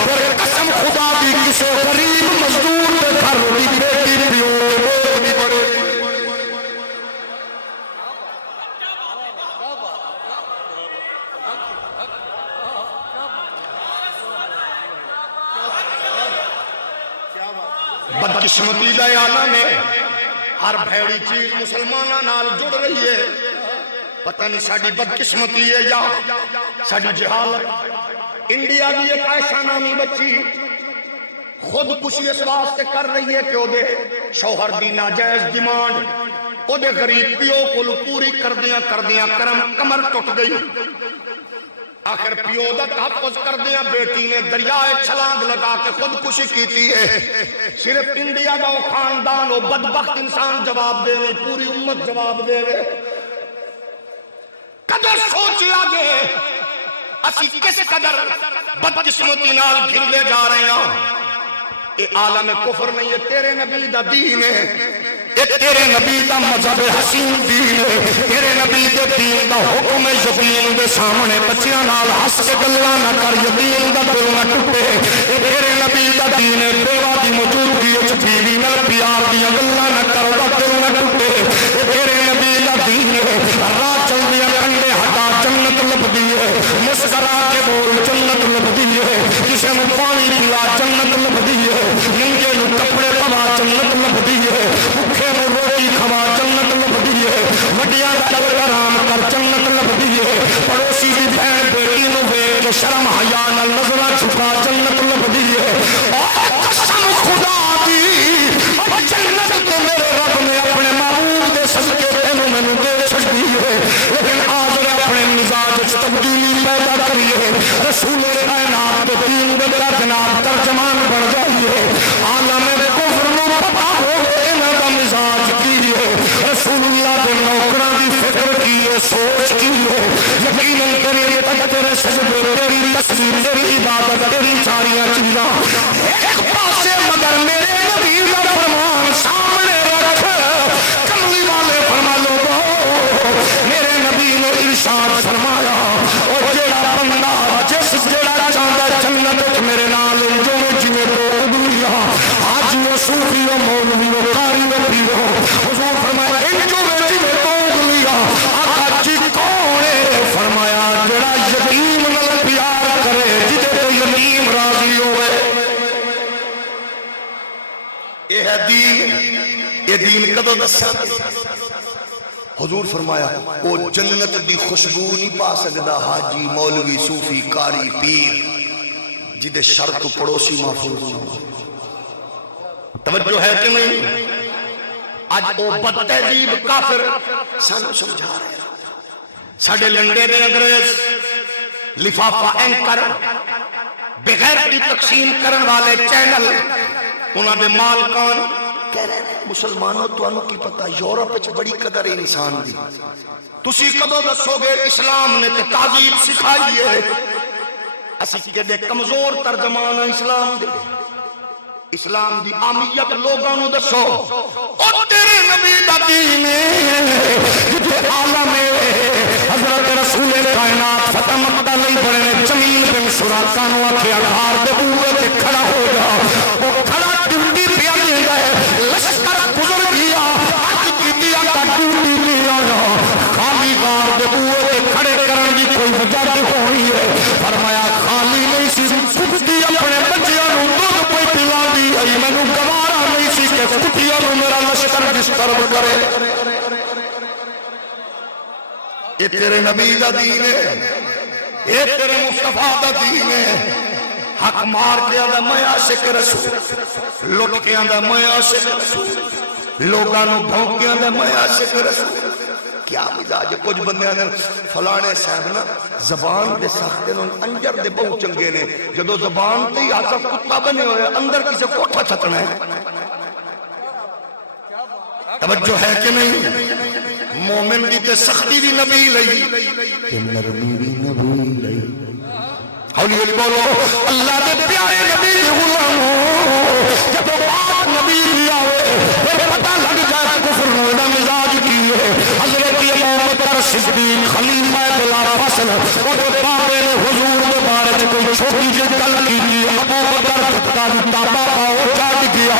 پھر قسم خدا دی کسے غریب مزدور دے گھر دی بیٹی پیو بھی بڑے بدقسمتی دا عالم ہے ہر بھیڑی چیز مسلمانہ نال جڑ رہی ہے پتہ نہیں ساڑی بدقسمتی ہے یا ساڑی جہالت انڈیا کی ایک عائشہ نامی بچی خود کچھ اس واسطے کر رہی ہے کہ او دے شوہر دی ناجائز ڈیمانڈ او دے غریب پیو کو پوری کردیاں کرم کمر ٹوٹ گئی آخر پیو دا تحفظ کردیاں بیٹی نے دریائے چھلانگ لگا کے خودکشی کیتی ہے صرف انڈیا دا خاندان او بدبخت انسان جواب دے رہے پوری امت جواب دے رہے قدر سوچیا گے اسی کس قدر بدقسمتی نال گھرلے جا رہے ہیں یہ عالم کفر نہیں ہے تیرے نبی دا دین ہے یہ تیرے نبی دا مذہب حسین دین ہے تیرے نبی دے دین دا حکم یتیم دے سامنے بچیاں نال ہس کے گلاں نہ کر یتیم دا دل نہ ٹوٹے یہ تیرے نبی دا دین ہے بیوہ دی موجودگی وچ بیوی نال پیار دی گلاں نہ کر دا دل نہ ٹوٹے یہ تیرے نبی دا دین ہے راہ چلدیاں کنڈے ہٹا جنت لبدی ہے مسکرا کے بول جنت لبدی ہے کسے نوں پانی پلا جنت لبدی ہے ننگے نوں کپڑے پوا جنت لبدی ہے بھوکے نوں روٹی کھوا جنت لبدی ہے وڈیاں دا ڈر آرام کر جنت لبدی ہے پڑوسی دی بہن بیٹی نوں ویکھ شرم حیا نال نظراں چھپا جنت لبدی ہے قسم خدا دی جنت تے میرے رب نے اپنے محبوب دے صدقے تینوں مینوں دے چھڈی ہے کریے رسول کائنات دین کا جناب ترجمان بن جائیے عالم کفر نو پتا ہوے انہاں دا مزاج کی ہے رسول اللہ دے نوکراں دی فکر کی ہے سوچ کی ہے یقیناً کریے تیرے سجدے تیری تصویر تیری عبادت تیری ساری چیزاں ایک پاسے مگر میرے نبی دا فرمان سامنے رکھ کملی والے فرما لو میرے نبی نے ارشاد فرمایا اور جیڑا بندہ جیڑا چاہتا جنت میرے نال جو جویں دو دنیا آج وہ صوفی و مولوی و قاری و پیر حضور فرمایا ان جو جویں دو دنیا آقا جی کون ہے فرمایا جیڑا یتیم نال پیار کرے جتے تو یتیم راضی ہوئے یہ ہے دین یہ دین کدو دسا حضور فرمایا وہ جنت دی خوشبو نہیں پا سکدا حاجی مولوی صوفی قاری پیر جدے شرط پڑوسی محفوظ ہو توجہ ہے کہ نہیں آج او بد تہذیب کافر سانو سمجھا رہے ہیں ساڈے لنڈے دے انگریز لفافہ اینکر بغیر کی تقسیم کرن والے چینل انہاں دے مالکان کہہ رہے ہیں مسلمانوں تو انہوں کی پتہ یورپ وچ بڑی قدر ہے انسان دی تسی کدو دسو گے اسلام نے تے تہذیب سکھائی ہے اسی کدے کمزور ترجمان اسلام دے اسلام دی عامیت لوگاں نو دسو او تیرے نبی دا دین جتے عالم حضرت رسول کائنات فتح لئی بڑے جمیل بن سراقہ نو آکھیا گھر دے بوئے تے کھڑا ہو جا او کھڑا ڈیوٹی پیا دیندا ہے لشکر گزر گیا اج کیتی آ ڈیوٹی نہیں آیا خالی غار دے بوئے تے کھڑے کرن دی کوئی وجہ نہیں ہونی ہے فرمایا خالی نہیں سی کتی اپنے بچیاں نو دودھ کوئی پلا دی ائی مینوں گوارا نہیں سی کہ کتیاں نو میرا لشکر ڈسٹرب کرے یہ تیرے نبی دا دین ہے یہ تیرے مصطفیٰ دا دین ہے حق مار کے آدھا میں عاشق رسول لٹ کے آدھا میں عاشق رسول لوگاں نو بھونک کے آدھا میں عاشق رسول کیا مزاج کچھ بندے نے فلانے صاحب نا زبان دے سختے نے انجر دے بہت چنگے نے جدو زبان تے ہی آسا کتا بنے ہوئے اندر کسے کوٹھا چھتنا ہے توجہ ہے کہ نہیں مومن دی تے سختی دی نبی لئی تے نرمی دی نبی لئی ہولی ہولی بولو اللہ دے پیارے نبی دی غلاموں جب بات نبی دی آوے پھر پتہ لگ جائے کفر نوڑا مزاج کی ہے حضرت امام بکر صدیق خلیفہ بلا فصل اور بابے نے حضور مبارک کوئی چھوٹی جی گل کی تھی ابو بکر کا تابا پاؤ چاٹ گیا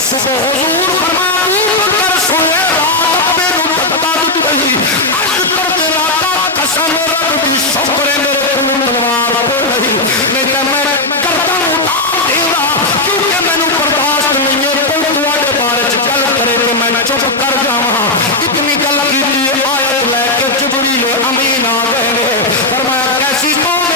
صبح حضور فرمایا ابو بکر سوئے رات میں رکھتا نہیں عرض کر کے لاتا قسم رب بھی شکر میرے تلوار پہ نہیں کہ میں کرتا ہوں دینا کیونکہ میں نے برداشت نہیں ہے کوئی تواڈے بارے گل کرے تو میں چپ کر جاواں اتنی گل کی آیت لے کے جبریل امین آ گئے فرمایا کیسی قوم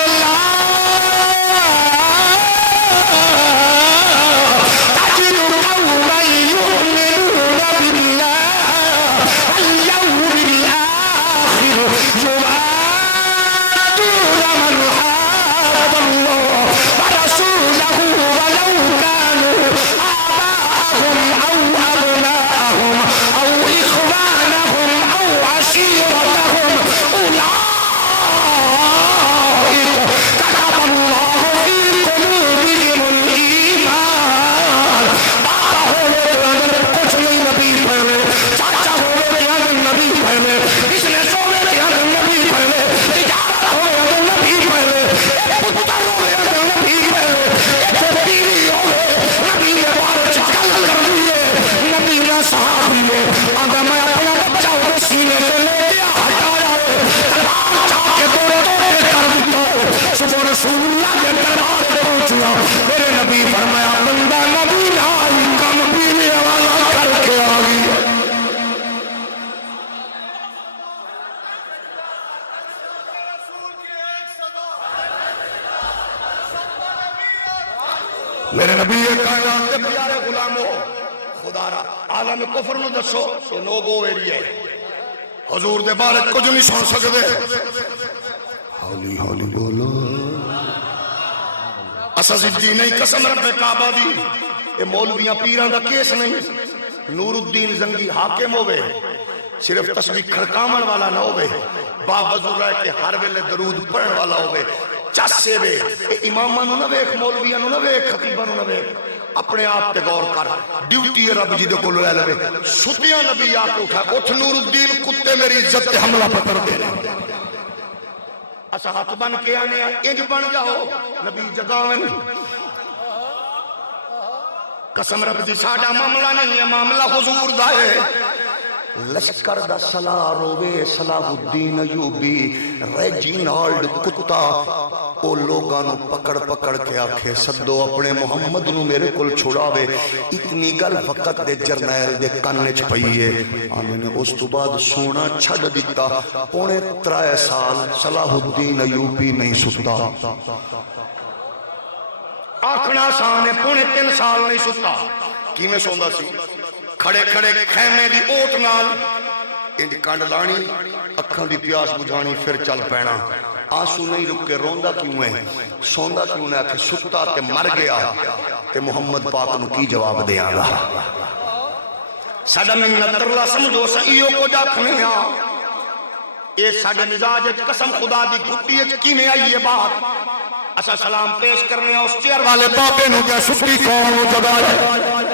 میرے نبی فرمایا بندہ نبی نال کم پینے والا کر کے آ گیا میرے نبی کائنات کے پیارے غلاموں خدا را عالم کفر نو دسو کہ نو گو ایریا ہے حضور دے بارے کچھ نہیں سن سکتے ہولی ہولی بولو اسا سدی نہیں قسم رب کعبہ دی اے مولویاں پیراں دا کیس نہیں نور الدین زنگی حاکم ہوئے صرف تسبیح کھڑکامن والا نہ ہوئے باوجود رہے کہ ہر ویلے درود پڑھن والا ہوئے چسے وے اماماں نو نہ ویکھ مولویاں نو نہ ویکھ خطیباں نو نہ ویکھ اپنے آپ تے غور کر ڈیوٹی رب جی دے کول لے لے ستیاں نبی آ کے اٹھا اٹھ نور الدین کتے میری عزت تے حملہ پکڑ دے اسا ہاتھ بن کے آنے انج بن جاؤ نبی جگاون قسم رب دی ساڈا معاملہ نہیں ہے معاملہ حضور دا ہے لشکر دا سلا روے صلاح الدین ایوبی ریجینالڈ کتا او لوگاں نو پکڑ پکڑ کے آکھے سدو اپنے محمد نو میرے کل چھڑاوے اتنی گل وقت دے جرنیل دے کنے چ پئیے آنے نے اس تو بعد سونا چھڈ دتا پونے 3 سال صلاح الدین ایوبی نہیں ستا آکھنا آسان ہے پونے 3 سال نہیں ستا کی میں سوندا سی کھڑے کھڑے خیمے دی اوٹ نال انج کنڈ لانی اکھاں دی پیاس بجھانی پھر چل پینا آنسو نہیں رک کے روندا کیوں ہے سوندا کیوں ہے کہ ستا تے مر گیا تے محمد پاک نو کی جواب دیاں گا ساڈا منت ترلا سمجھو سئیو کو جاکھنے ہاں اے ساڈے مزاج قسم خدا دی گھٹی وچ کیویں آئی ہے بات اسا سلام پیش کرنے اس چیئر والے بابے نو کہ سٹی قوم نو جگائے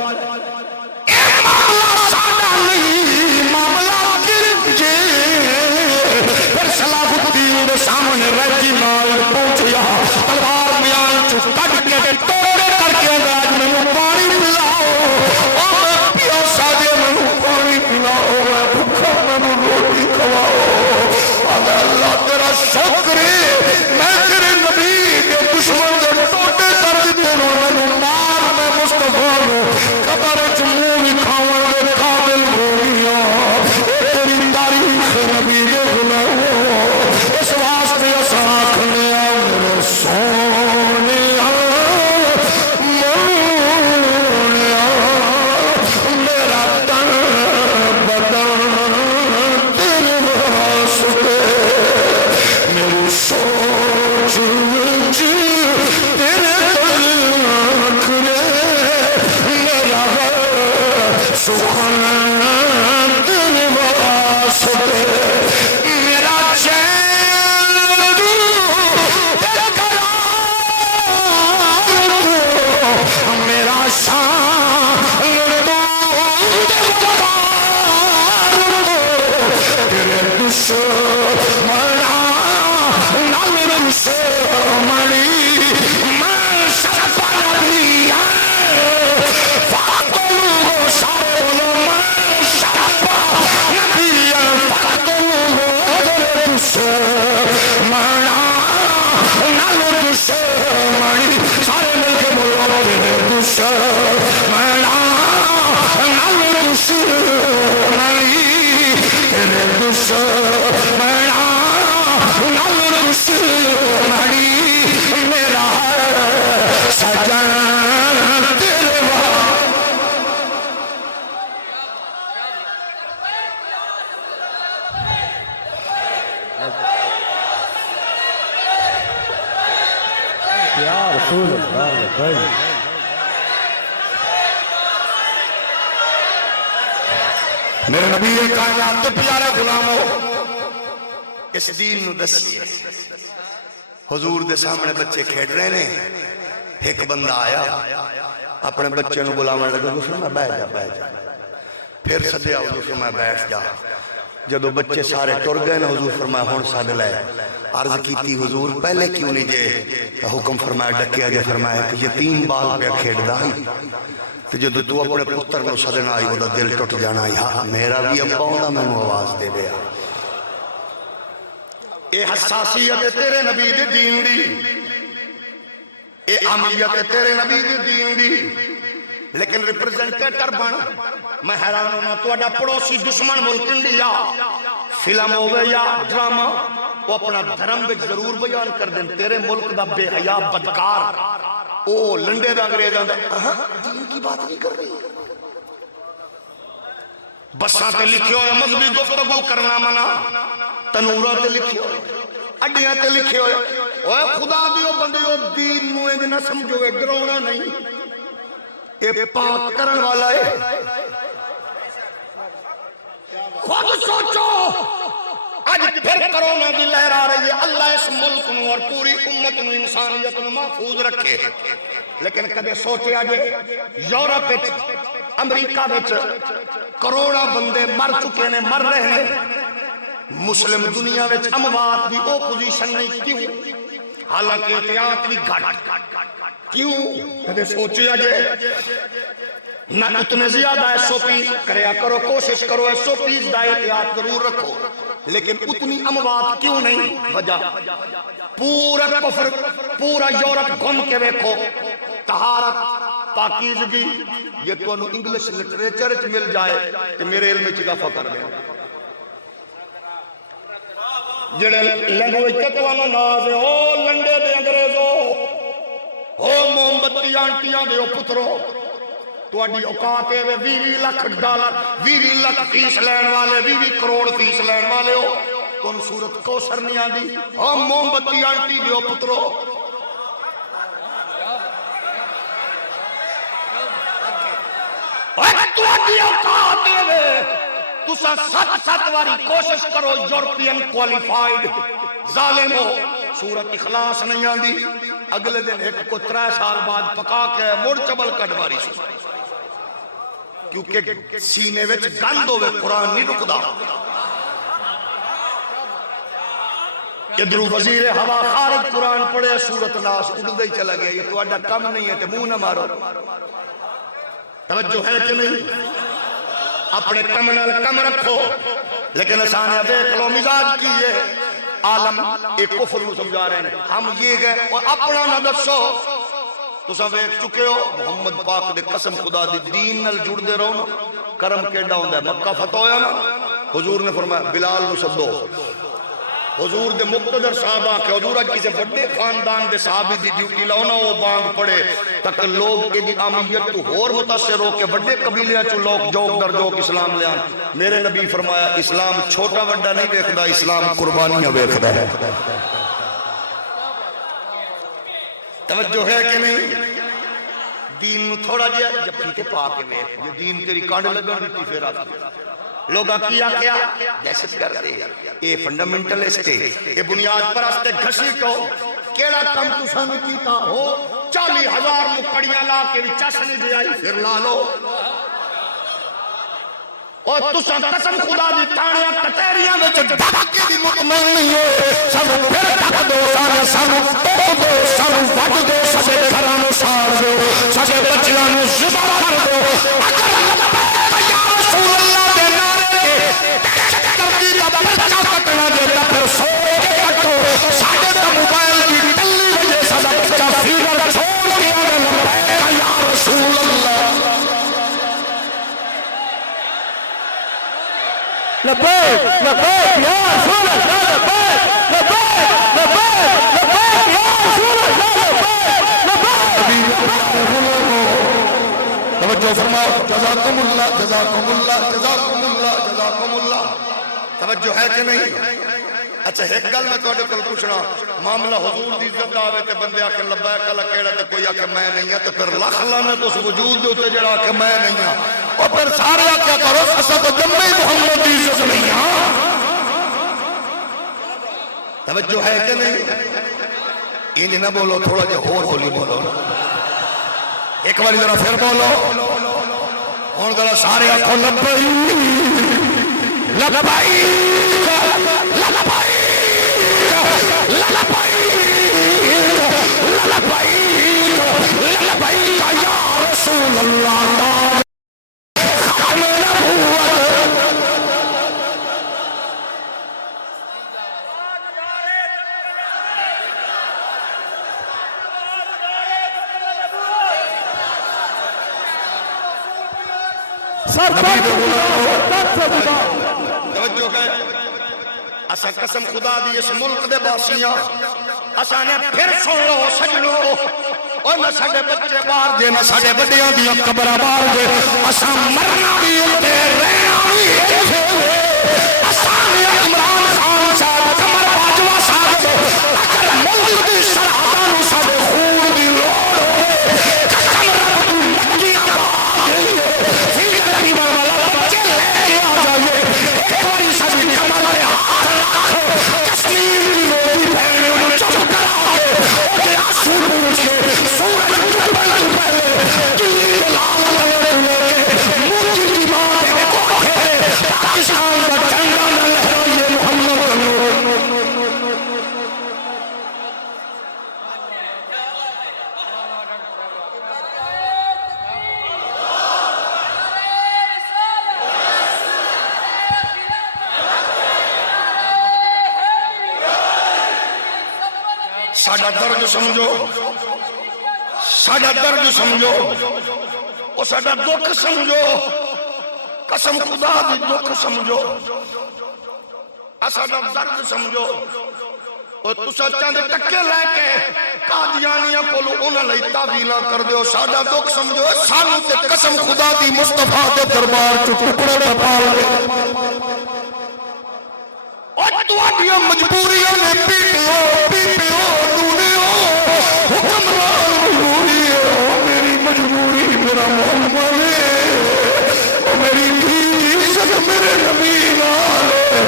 سامنے رجی مال پوچھیا تلوار میان چو کٹ کے توڑے کر کے راج میں پانی پلاؤ اور میں پیاسا دے میں پانی پلاؤ میں بھوکا میں روٹی کھواؤ اگر اللہ تیرا شکر ہے میں تیرے نبی کے دشمن دے ٹوٹے کر دیتے میں مار میں مصطفیٰ قبر چمو بھی کھاؤں دے قابل گوڑیاں تیری تاریخ نبی دے غلام اس واسطے ساکھنے میرے سونیا مونیا میرا تن بدن تیرے واسطے میری سوچ وچ تیرے تلکھنے میرا سخن تیرے واسطے میرا چین میرا شان تیرے دشمن نال دشمنی میں شرف نبی فاقلو شاول میں شرف نبی فاقلو دشمن نال دشمنی سارے مل کے بولو دشمن نال دشمنی تیرے دشمن نال دشمنی میرا سجن تیرے یا رسول اللہ میرے نبی کائنات کے پیارے غلامو اس دین نو دسیے حضور دے سامنے بچے کھیڑ رہے نے ایک بندہ آیا اپنے بچے نو بلاونے لگا حضور میں بیٹھ جا پھر سدیا حضور فرمایا بیٹھ جا جدو بچے سارے ٹر گئے نا حضور فرمایا ہن سد لے عرض کیتی حضور پہلے کیوں نہیں جے حکم فرمایا ڈکیا جے فرمایا کہ یتیم بال پہ کھیڑدا ہی تو جدو تو اپنے پتر نو سدنا آئی وہ دل ٹوٹ جانا یا میرا بھی ابا ہونا میں آواز دے دیا اے حساسیت تیرے نبی دے دین دی اے عامیت تیرے نبی دے دین دی لیکن ریپرزنٹیٹر بن میں حیران ہونا تو اڈا پڑوسی دشمن ملک انڈیا فلم ہوئے یا ڈرامہ وہ اپنا دھرم بچ ضرور بیان کر دیں تیرے ملک دا بے حیا بدکار او لنڈے دا انگریزاں دا دین کی بات نہیں کر رہی بساں تے لکھے ہوئے مذہبی گفتگو کرنا منع تنورہ تے لکھے ہوئے اڈیاں تے لکھے ہوئے اوے خدا دیو بندیو دین نو انج نہ سمجھو ڈراؤنا نہیں اے پاک کرن والا ہے خود سوچو آج پھر کرونا دی لہر آ رہی ہے اللہ اس ملک نو اور پوری امت نو انسانیت نو محفوظ رکھے لیکن کدے سوچے آج یورپ وچ امریکہ وچ کروڑا بندے مر چکے نے مر رہے ہیں مسلم دنیا وچ اموات دی او پوزیشن نہیں کیوں حالانکہ احتیاط بھی گھٹ کیوں کدے سوچے آج نہ اتنے زیادہ SOP کریا کرو کوشش کرو SOP دا احتیاط ضرور رکھو لیکن اتنی اموات کیوں نہیں وجہ پورا کفر پورا یورپ گھوم کے دیکھو طہارت پاکیزگی یہ تو انگلش لٹریچر مل جائے تو میرے علم میں اضافہ کر دیں جڑے لینگویج تے تو ناز ہے او لنڈے دے انگریزو او موم بتی آنٹیاں دے او پترو تواڈی اوقات ہے 20 لاکھ ڈالر 20 لاکھ فیس لین والے 20 کروڑ فیس لین والے ہو تم صورت کوثر نہیں آندی او موم بتی آنٹی دے او پترو تواڈی اوقات ہے تسا سات واری کوشش کرو یورپین کوالیفائیڈ ظالم ہو سورت اخلاص نہیں آندی اگلے دن ایک کو 3 سال بعد پکا کے مڑ چبل کڈواری سی کیونکہ سینے وچ گند ہوئے قرآن نہیں رکدا ادھر وزیر ہوا خارج قرآن پڑھے سورت ناس اڑدے ہی چلا گیا یہ تو اڈا کم نہیں ہے تے منہ نہ مارو توجہ ہے کہ نہیں اپنے کم نال کم رکھو لیکن اسانے دیکھ لو مزاج کیے عالم ایک کفر نو سمجھا رہے ہیں ہم یہ گئے اور اپنا نہ دسو تو سب ایک چکے ہو محمد پاک دے قسم خدا دی دین نال جڑ دے رہو نا کرم کیڑا ہوندا ہے مکہ فتح ہویا نا حضور نے فرمایا بلال نو سدو حضور دے مقتدر صحابہ کے حضور اج کسی بڑے خاندان دے صحابی دی ڈیوٹی لاؤ نا وہ بانگ پڑے تک لوگ ایدی آمیت تو اور متاثر ہو کے بڑے قبیلیاں چو لوگ جوک در جوک اسلام لے آن میرے نبی فرمایا اسلام چھوٹا وڈا نہیں دیکھدا اسلام قربانیاں دیکھدا ہے توجہ ہے کہ نہیں دین نو تھوڑا جیا جب پیتے پا کے میں یہ دین تیری کانڈ لگا دیتی پھر آتا لوگا کیا دہشت گردی اے فنڈامنٹلسٹ اے بنیاد پرست گھسیٹ ہو کیڑا کم تو سامنے کیتا ہو 40,000 مکڑیاں لا کے بھی چشنے دے آئی پھر لا لو اور تساں قسم خدا دی تانیاں کٹیریاں وچ ڈھکے دی مطمئن نہیں ہو سانو پھر ڈھک دو سانو ٹوک دو سانو وڈ دو ساڈے گھراں نوں ساڑ دو ساڈے بچیاں نوں ذبح کر دو اگر یا رسول اللہ دے نعرے کے دہشت گردی دا پرچہ کٹنا دے تا پھر سو کے کٹو ساڈے تے موبائل دی ٹلی وجے ساڈا بچہ فیور چھوڑ کے یا رسول اللہ لبیک لبیک یا رسول اللہ لبیک لبیک لبیک لبیک یا رسول اللہ لبیک توجہ فرماؤ جزاکم اللہ جزاکم اللہ جزاکم اللہ جزاکم اللہ توجہ ہے کہ نہیں اچھا ایک گل میں تواڈے کول پوچھنا معاملہ حضور دی عزت دا آوے تے بندے آکھن لبیک اللہ کیڑا تے کوئی آکھے میں نہیں ہاں تے پھر لاکھ لعنت اس وجود دے تے جڑا آکھے میں نہیں ہاں اور پھر سارے کیا کرو اساں تو جمع ہی محمد دی عزت نہیں ہاں توجہ ہے کہ نہیں انج نہ بولو تھوڑا جہا اور ہولی بولو ایک بار ذرا پھر بولو ہن ذرا سارے آکھو لبیک لبیک لبیک لبیک یا رسول اللہ توجہ ہے اسا قسم خدا دی اس ملک دے باسیاں اسا نے پھر سن لو سجنو اور نہ ساڈے بچے باہر دے نہ ساڈے بڑیاں دی قبراں باہر دے اسا مرنا بھی تے رہنا بھی اسا نے عمران خان صاحب قمر باجوہ صاحب ساڈا درد سمجھو، ساڈا درد سمجھو، او ساڈا دکھ سمجھو، قسم خدا دی دکھ سمجھو، ساڈا درد سمجھو۔ اور تسا چند ٹکے لے کے قادیانیاں کولو انہاں لئی تعویلاں کر دیو، ساڈا دکھ سمجھو، سانو تے قسم خدا دی مصطفیٰ دے دربار چ ٹکڑے نہ پال دے۔ اور تواڈیاں مجبوریاں نے پیٹیو پیٹیو نونیو حکمران مجبوری ہے، میری مجبوری میرا محمد ہے، میری بیوی عزت میرے نبی نال ہے،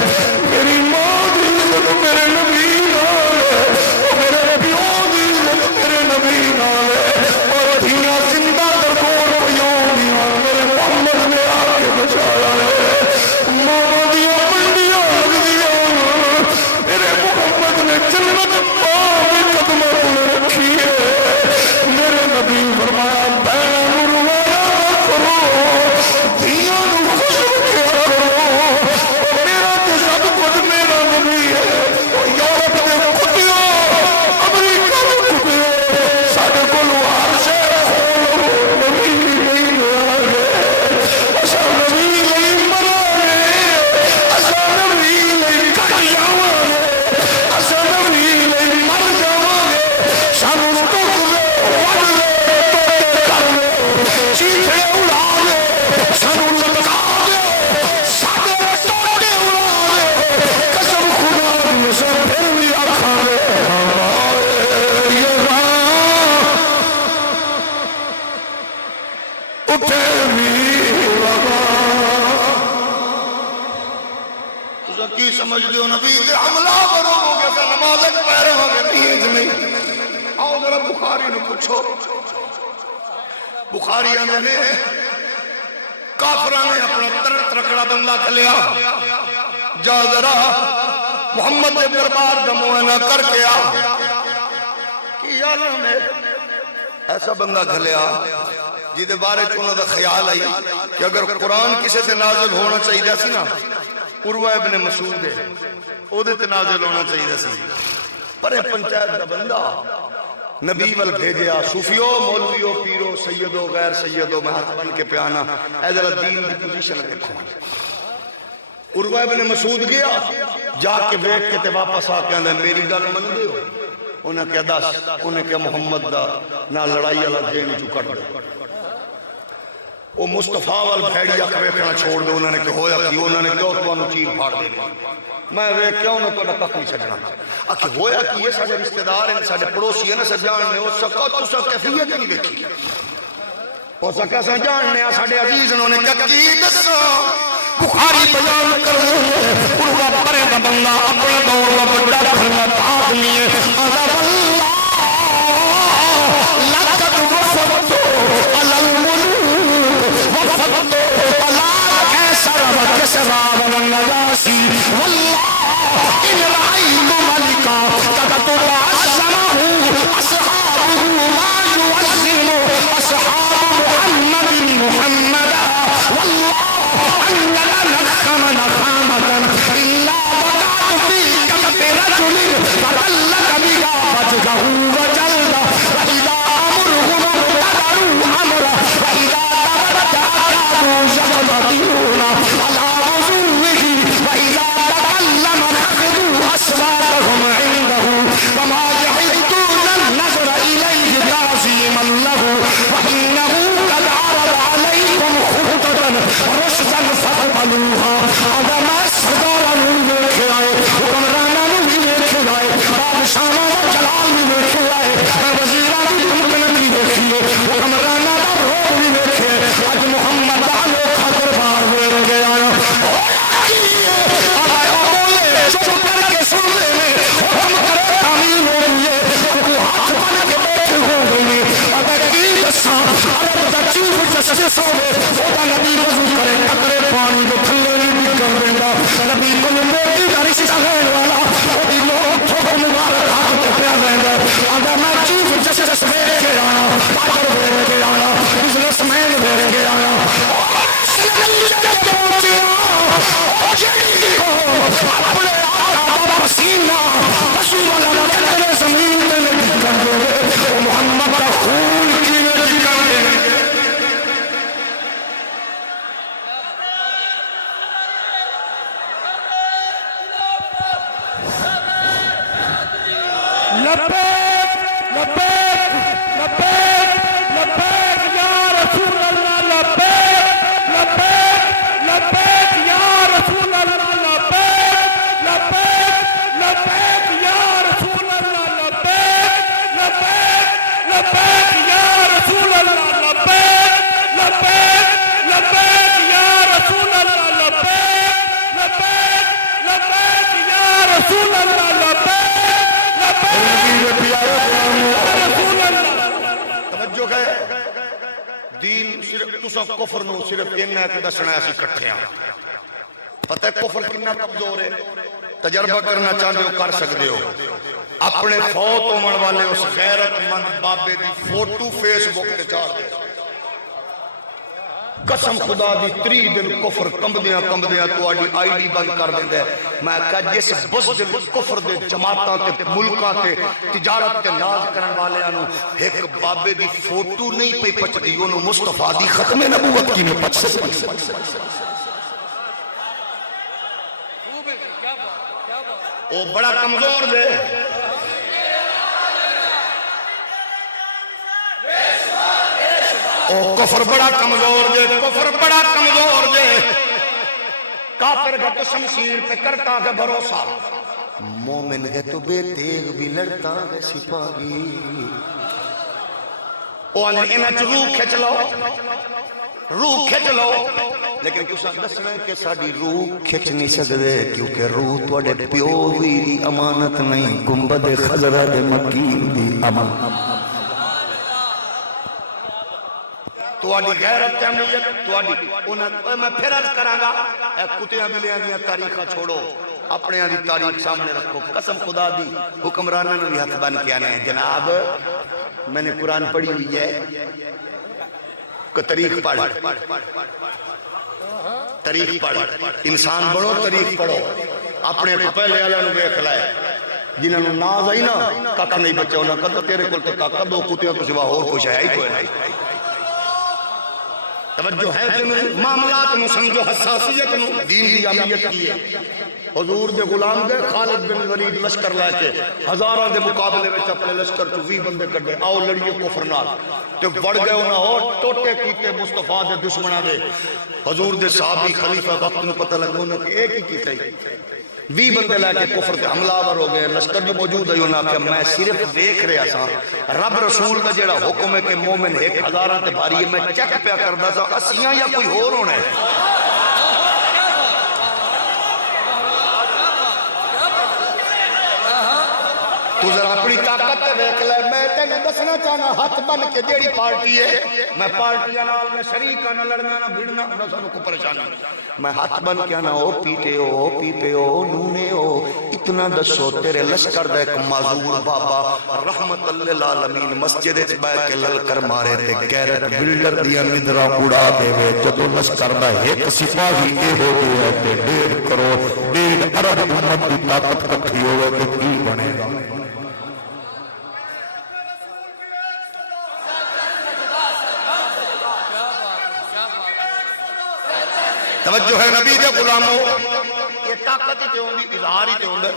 میری ماں دی عزت میرے نبی نال ہے، میرے پیو دی عزت میرے نبی نال ہے، اور دھیاں زندہ درکور پیوں دیاں میرے محمد نے آ کے بچایا ہے، ماں دیاں منڈیاں لگدیاں میرے محمد نے جنت پاک قدموں میں رکھی ہے، میرے نبی فرمایا بہنوں نو روایا کرو، دھیاں نو خوش کیا کرو، میرا تو سب کچھ میرا نبی ہے، یورپ دے کتیوں امریکہ دے کتیوں ساڈے کولوں ہر شے نبی نہیں لیا گے، اساں نبی نہیں مراں گے، اساں نبی نہیں کٹ جاواں گے، اساں نبی نہیں مر جاواں گے، سانو ٹک دے وڈ دے توڑے کر دے چیخے اڑا دے سانو لٹکا دے ساڈے ٹوٹے اڑا دے، قسم خدا دی اساں پھر بھی آکھاں گے یہ راہ اٹھے بھی لگا۔ تساں کی سمجھ دیو نبی تے حملہ کرو گے کہ نماز پڑھ رہے ہو گے نیند نہیں؟ آؤ ذرا بخاری نو پوچھو، بخاری آندے نے کافراں نے اپنا ترکڑا بندہ کھلیا، جا ذرا محمد کے دربار دا معائنہ کر کے آ، کی عالم ہے ایسا بندہ کھلیا جی دے بارے چونہ دا خیال آئی کہ اگر قرآن کسے تے نازل ہونا چاہیے سی نا عروہ ابن مسعود ہے او دے تے نازل ہونا چاہیے سی، پر پنچایت دا بندہ نبی ول بھیجیا، صوفیو مولویو پیرو سیدو غیر سیدو میں ہاتھ بن کے پیانا، اے ذرا دین کی پوزیشن دیکھو۔ عروہ ابن مسعود گیا، جا کے بیٹھ کے تے واپس آ کے اندر میری گل من دے ہو، انہیں کہا دس، انہیں کہا محمد دا نہ لڑائی اللہ دین جو کٹ دے، وہ مصطفیٰ وال بھیڑیا کے بیٹھنا چھوڑ دے، انہوں نے کہا ہویا کی، انہوں نے کہا تو انہوں چیر پھاڑ دے، میں ویک کیا انہوں تو کک نہیں چھڑنا، کہ ہویا کی یہ سارے رشتہ دار ہیں، سارے پڑوسی ہیں، سارے جاننے ہو سکا تو سا کیفیت نہیں دیکھی، ہو سکا سا جاننے ہیں، سارے عزیز انہوں نے کہا کی دسا بخاری بیان کر رہے ہیں، عروہ پرے دا بندہ اپنے دور و بڑا رکھنا آدمی ہے، عذاب اللہ لقد وفدتو علی الملوک وفدتو علی کیسر و کسرا و النجاشی واللہ ان رأیت ملکا قد تعظمہ اصحابہ ما يعظم اصحاب محمد محمدا واللہ ان لا نخم نخامة إلا وقعت فيك لبیک لبیک لبیک لبیک یا رسول اللہ لبیک لبیک لبیک یا رسول اللہ لبیک لبیک لبیک یا رسول اللہ لبیک لبیک لبیک یا رسول اللہ لبیک لبیک لبیک یا رسول اللہ لبیک لبیک لبیک یا رسول اللہ توجہ ہے دین صرف تسا کفر نو صرف انہاں تے دسنا اسی اکٹھے ہاں پتہ ہے کفر کتنا کمزور ہے تجربہ کرنا چاہتے ہو کر سکتے ہو اپنے فوت ہونے والے اس غیرت مند بابے دی فوٹو فیس بک تے چاڑ دے قسم خدا دی 3 دن کفر کمبدیاں تواڈی آئی ڈی بند کر دیندا ہے میں کہا جس بزدل کفر دے جماعتاں تے ملکاں تے تجارت تے ناز کرن والیاں نو ایک بابے دی فوٹو نہیں پئی پچدی اونوں مصطفیٰ دی ختم نبوت کی میں پچ سکتی او بڑا کمزور دے او کفر بڑا کمزور دے کافر کا تو شمشیر پہ کرتا ہے بھروسہ مومن ہے تو بے تیغ بھی لڑتا ہے سپاہی او انہیں روح کھچ لو لیکن کچھ دسنا ہے کہ ساڑی روح کھچ نہیں سکتے کیونکہ روح توڑے پیو بھی امانت نہیں گنبد خضرہ دے مکین دی امانت تواڈی غیرت جمعیت تواڈی میں پھر عرض کراں گا اے کتیاں بلیاں دی تاریخاں چھوڑو اپنے دی تاریخ سامنے رکھو قسم خدا دی حکمرانوں نے بھی ہاتھ بن کے آنے ہیں جناب میں نے قرآن پڑھی ہوئی ہے کہ تاریخ پڑھ انسان بڑھو تاریخ پڑھو اپنے پہلے والے نو ویکھ لائے جنہاں نو ناز آئی نا کاکا نہیں بچا ہونا کدو تیرے کول تے کاکا دو کتیاں تو سوا اور کچھ ہے ہی کوئی نہیں توجہ ہے کہ معاملات نو سمجھو حساسیت نو دین دی اہمیت کی ہے حضور دے غلام گئے خالد بن ولید لشکر لے کے ہزاراں دے مقابلے وچ اپنے لشکر تو 20 بندے کڈے آؤ لڑیے کفر نال تے وڑ گئے انہاں اور ٹوٹے کیتے مصطفیٰ دے دشمناں دے حضور دے صحابی خلیفہ وقت نو پتہ لگا انہاں کہ ایک ہی کیتا ہی 20 بندے لے کے کفر تے حملہ آور ہو گئے لشکر جو موجود ہے انہاں کہ میں صرف دیکھ رہا سا رب رسول دا جڑا حکم ہے کہ مومن 1000 تے بھاری ہے میں چیک پیا کردا سا اسیاں یا کوئی اور ہونا ہے تو ذرا اپنی طاقت تے دیکھ لے میں تینوں دسنا چاہنا ہاتھ بن کے جیڑی پارٹی ہے میں پارٹیاں نال میں شریک نہ لڑنا نہ بھڑنا نہ سانو کو پریشانی میں ہاتھ بن کے نہ او پیٹے او پیپے او نونے او اتنا دسو تیرے لشکر دا ایک معذور بابا رحمت للعالمین مسجد وچ بیٹھ کے للکر مارے تے غیرت بلڈر دی ندرا اڑا دے وے جدوں لشکر دا ایک سپاہی اے ہو گیا تے 1.5 کروڑ 1.5 ارب امت دی طاقت کٹھی ہوے تے کی بنے گا توجہ ہے نبی دے غلاموں یہ طاقت ہی تے ہوندی اظہار ہی تے ہوندا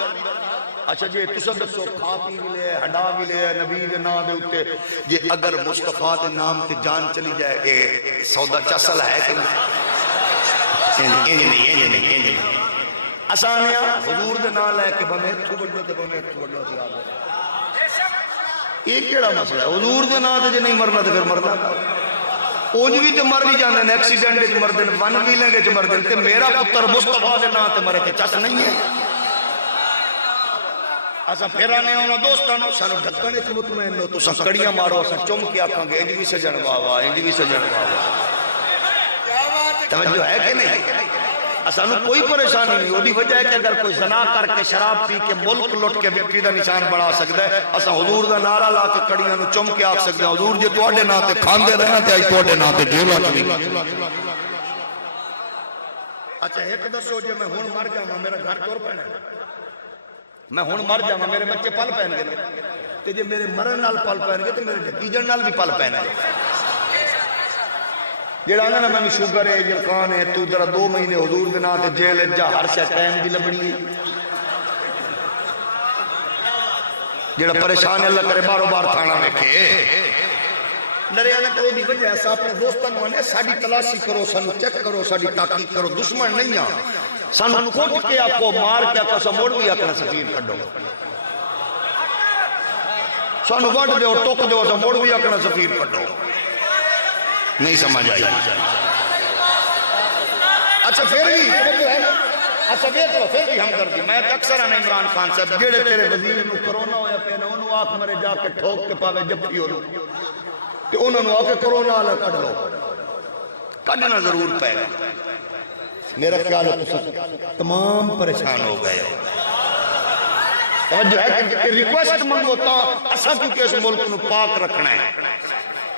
اچھا جی تساں دسو کھا پی بھی لے ہڈا بھی لے نبی دے نام دے اوتے جی اگر مصطفیٰ دے نام تے جان چلی جائے اے سودا چسل ہے کہ نہیں آسانیاں حضور دے نام لے کے بھویں تو بڑو تے بھویں تو بڑو سی آ یہ کیڑا مسئلہ ہے حضور دے نام تے جے نہیں مرنا تے پھر مرنا اونج بھی تے مر بھی جاندے نے ایکسیڈنٹ وچ مردے نے ون ویلنگ وچ مردے تے میرا پتر مصطفیٰ دے نام تے مرے تے چس نہیں ہے اساں پھرانے انہاں دوستاں نو سانو ڈھکن وچ مطمئن ہو تساں کڑیاں مارو اساں چم کے آکھاں گے انج وی سجن واہ انج وی سجن واہ توجہ ہے کہ نہیں اسانو کوئی پریشانی نہیں اودی وجہ ہے کہ اگر کوئی زنا کر کے شراب پی کے ملک لٹ کے وکٹری دا نشان بنا سکدا ہے اساں حضور دا نعرہ لا کے کڑیاں نو چم کے آکھ سکدے حضور جے تواڈے نام تے کھاندے رہنا تے اج تواڈے نام تے جیلاں چ نہیں اچھا ایک دسو جے میں ہن مر جاواں میرا گھر ٹر پینا میں ہن مر جاواں میرے بچے پل پین گے تے جے میرے مرن نال پل پین گے تے میرے نتیجن نال بھی پل پینا ہے جڑا نا میں شوگر ہے یقان ہے تو ذرا 2 مہینے حضور دے نام تے جیل جا ہر شے ٹائم دی لبڑی ہے جڑا پریشان ہے اللہ کرے بارو بار تھانا ویکھے ڈریا نہ کرو دی وجہ ایسا اپنے دوستان نے ساڑی تلاشی کرو سانو چیک کرو ساڑی تحقیق کرو دشمن نہیں آ سانو کوٹ کے آپ کو مار کے آپ کو موڑ بھی اپنا سفیر کر دو سانو وڈ دے اور ٹوک دے اور موڑ بھی اپنا سفیر کر دو نہیں سمجھ آئی اچھا پھر بھی اچھا پھر بھی ہم کر دی میں اکثر آنے عمران خان صاحب جیڑے تیرے وزیر نو کرونا ہویا پہ نا انہوں آنکھ مرے جا کے ٹھوک کے پاوے جب ہو لو کہ انہوں نے آکے کرونا آلہ کٹ لو کٹنا ضرور پہ گا میرا خیال ہے تمام پریشان ہو گئے توجہ ہے کہ ریکویسٹ منگوتا اسا کیونکہ اس ملک نو پاک رکھنا ہے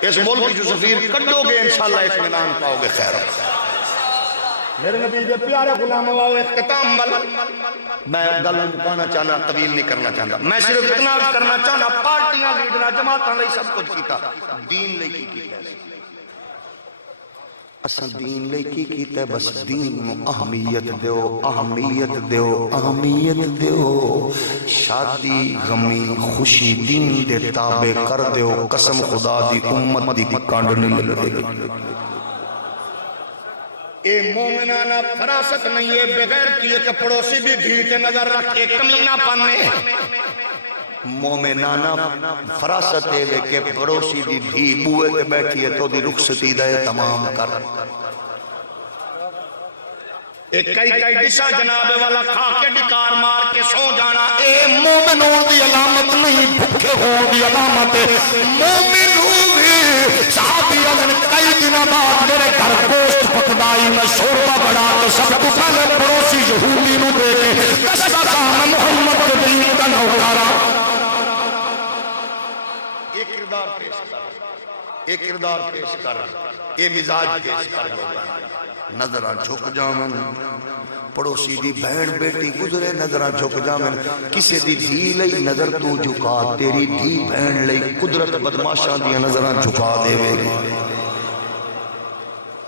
اس ملک کی جو سفیر کٹو گے انشاءاللہ اطمینان پاؤ گے خیر میرے نبی دے پیارے غلام واؤ اختتام والا میں گل مکانا چاہنا طویل نہیں کرنا چاہتا میں صرف اتنا کرنا چاہنا پارٹیاں لیڈرہ جماعتاں لئی سب کچھ کیتا دین لئی کی کیتا ہے اساں دین لئی کی کیتا ہے بس دین میں اہمیت دیو اہمیت دیو شادی غمی خوشی دین دے تابع کر دیو قسم خدا دی امت دی کانڈ نہیں لگے گی اے مومنانہ فراست نہیں ہے بغیر کیے کہ پڑوسی بھی دھی کے نظر رکھ کے کمینہ پانے مومنانہ فراست ہے کہ پڑوسی دی دھی بوئے تے بیٹھی ہے تو دی رخصتی دے تمام کر ایک کئی ڈشا جناب والا کھا کے ڈکار مار کے سو جانا اے مومنوں دی علامت نہیں بھکے ہوں دی علامت مومنوں بھی صحابی ازن کئی دنوں بعد میرے گھر گوشت پکدائی میں شوربہ بڑھا تو سب کو پہلے پڑوسی یہودی نو دے کے کسا کام محمد کے دین کا نوکارا ایک کردار پیش کر اے مزاج پیش کر نظرہ جھک جامن پڑوسی دی بہن بیٹی گزرے نظرہ جھک جامن کسی دی دھی لئی نظر تو جھکا تیری دھی بہن لئی قدرت بدماشاں دی نظرہ جھکا دے وے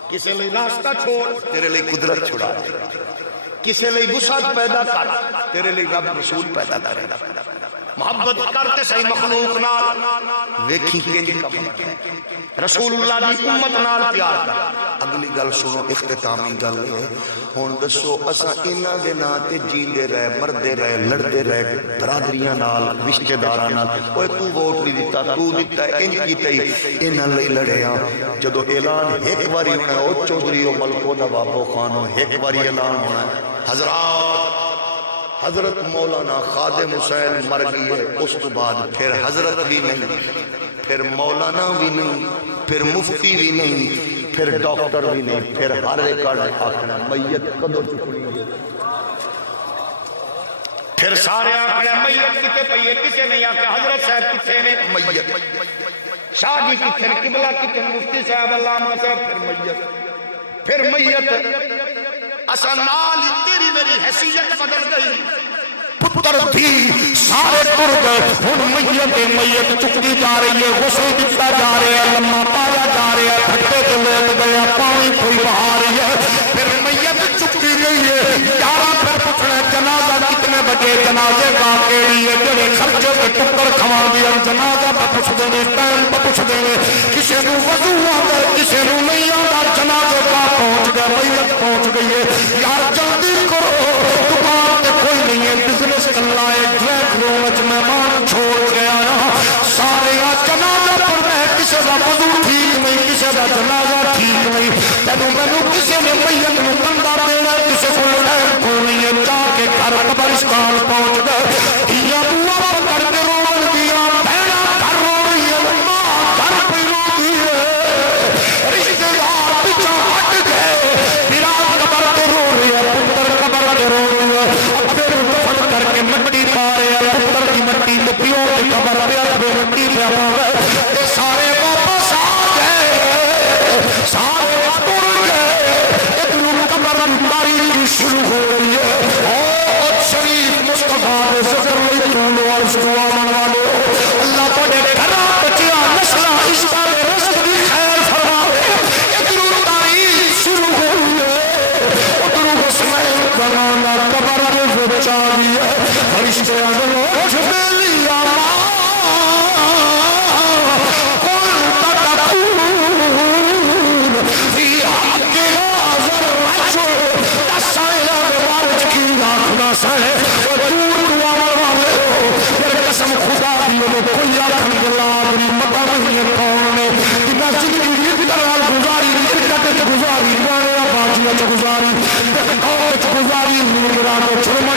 کسی لئی راستہ چھوڑ تیرے لئی قدرت چھڑا دے کسی لئی وسعت پیدا کر تیرے لئی رب رسول پیدا کرے محبت کرتے صحیح مخلوق نال ویکھی کنج رسول اللہ دی امت نال پیار کر اگلی گل سنو اختتامی گل ہے ہون دسو اساں انہاں دے نا تے جیندے رہے مردے رہے لڑدے رہے برادریاں نال رشتہ داراں نال اوے تو ووٹ نہیں دیتا تو دیتا ہے انج کیتا ہی انہاں لئی لڑے ہاں جدو اعلان ایک واری ہونا ہے او چودھری او ملکو دا بابو خانو ایک واری اعلان ہونا ہے حضرت مولانا خادم حسین مر گئی ہے اس کو بعد پھر حضرت بھی نہیں پھر مولانا بھی نہیں پھر مفتی بھی نہیں پھر ڈاکٹر بھی نہیں پھر ہر ایک آخنا میت کدو چکڑی ہے پھر سارے آخنا میت کتے پہیے کسے نہیں آکے حضرت صاحب کتے نے میت شاہ جی کتے نے قبلہ کتے مفتی صاحب علامہ صاحب پھر میت اسا نال تیری میری حیثیت بدل گئی پتر تھی سارے تر گئے ہن میت چکتی جا رہی ہے غسل دتا جا رہے ہیں لمحہ پایا جا رہے ہیں پھٹے تو لیٹ گیا پانی کوئی بہا رہی ہے پھر میت چکتی گئی ہے یارہ پھر پوچھنا جنازہ کتنے بجے جنازے کا کیڑی ہے جڑے خرچے پہ ٹکر کھوا دیا جنازہ پہ پوچھ دینے ٹائم پہ پوچھ دینے کسی نو وضو آتا کسی نو نہیں آتا جنازے کا پہنچ گیا میت پہنچ گئی ہے یار جلدی کرو دکان تے کوئی نہیں ہے بزنس کرنا ہے ڈریک روم وچ مہمان چھوڑ گیا سارے جنازہ پر میں کسی کا وضو ٹھیک نہیں کسی کا جنازہ ٹھیک نہیں تینو مینو کسی نے میت نو بندہ دینا کسی کو لڑائیں کو نہیں ہے جا کے گھر قبرستان پہنچ گئے دیا بوا کر کے روڑ دیا بہنا گھر رو رہی ہے ماں گھر پہ رو دی ہے رشتے دار پیچھا ہٹ گئے برات قبر کے رو رہی ہے پتر قبر کے رو رہی ہے پھر دفن کر کے مٹی پا رہے ہیں پتر کی مٹی پیوں کی قبر پہ مٹی پہ ہو گئے سارے واپس آ گئے سارے تر گئے ادھر قبر تاریخ شروع ہو رہی ہے اور شریف مصطفیٰ نے ذکر لئی تو اور دعا منوا لو اللہ تھوڑے گھراں بچیاں نسلاں عشقاں دے رزق دی خیر فرماوے ادھر تاریخ شروع ہو رہی ہے ادھر حسین بنانا قبر دے وچ آ گئی ہے فرشتے اٹھ لیا قسم خدا دی کوئی آخر گلاب نہیں پتا نہیں کون نے جنہ زندگی گزاری کرکٹ گزاری گانے بازیاں گزاری گزاری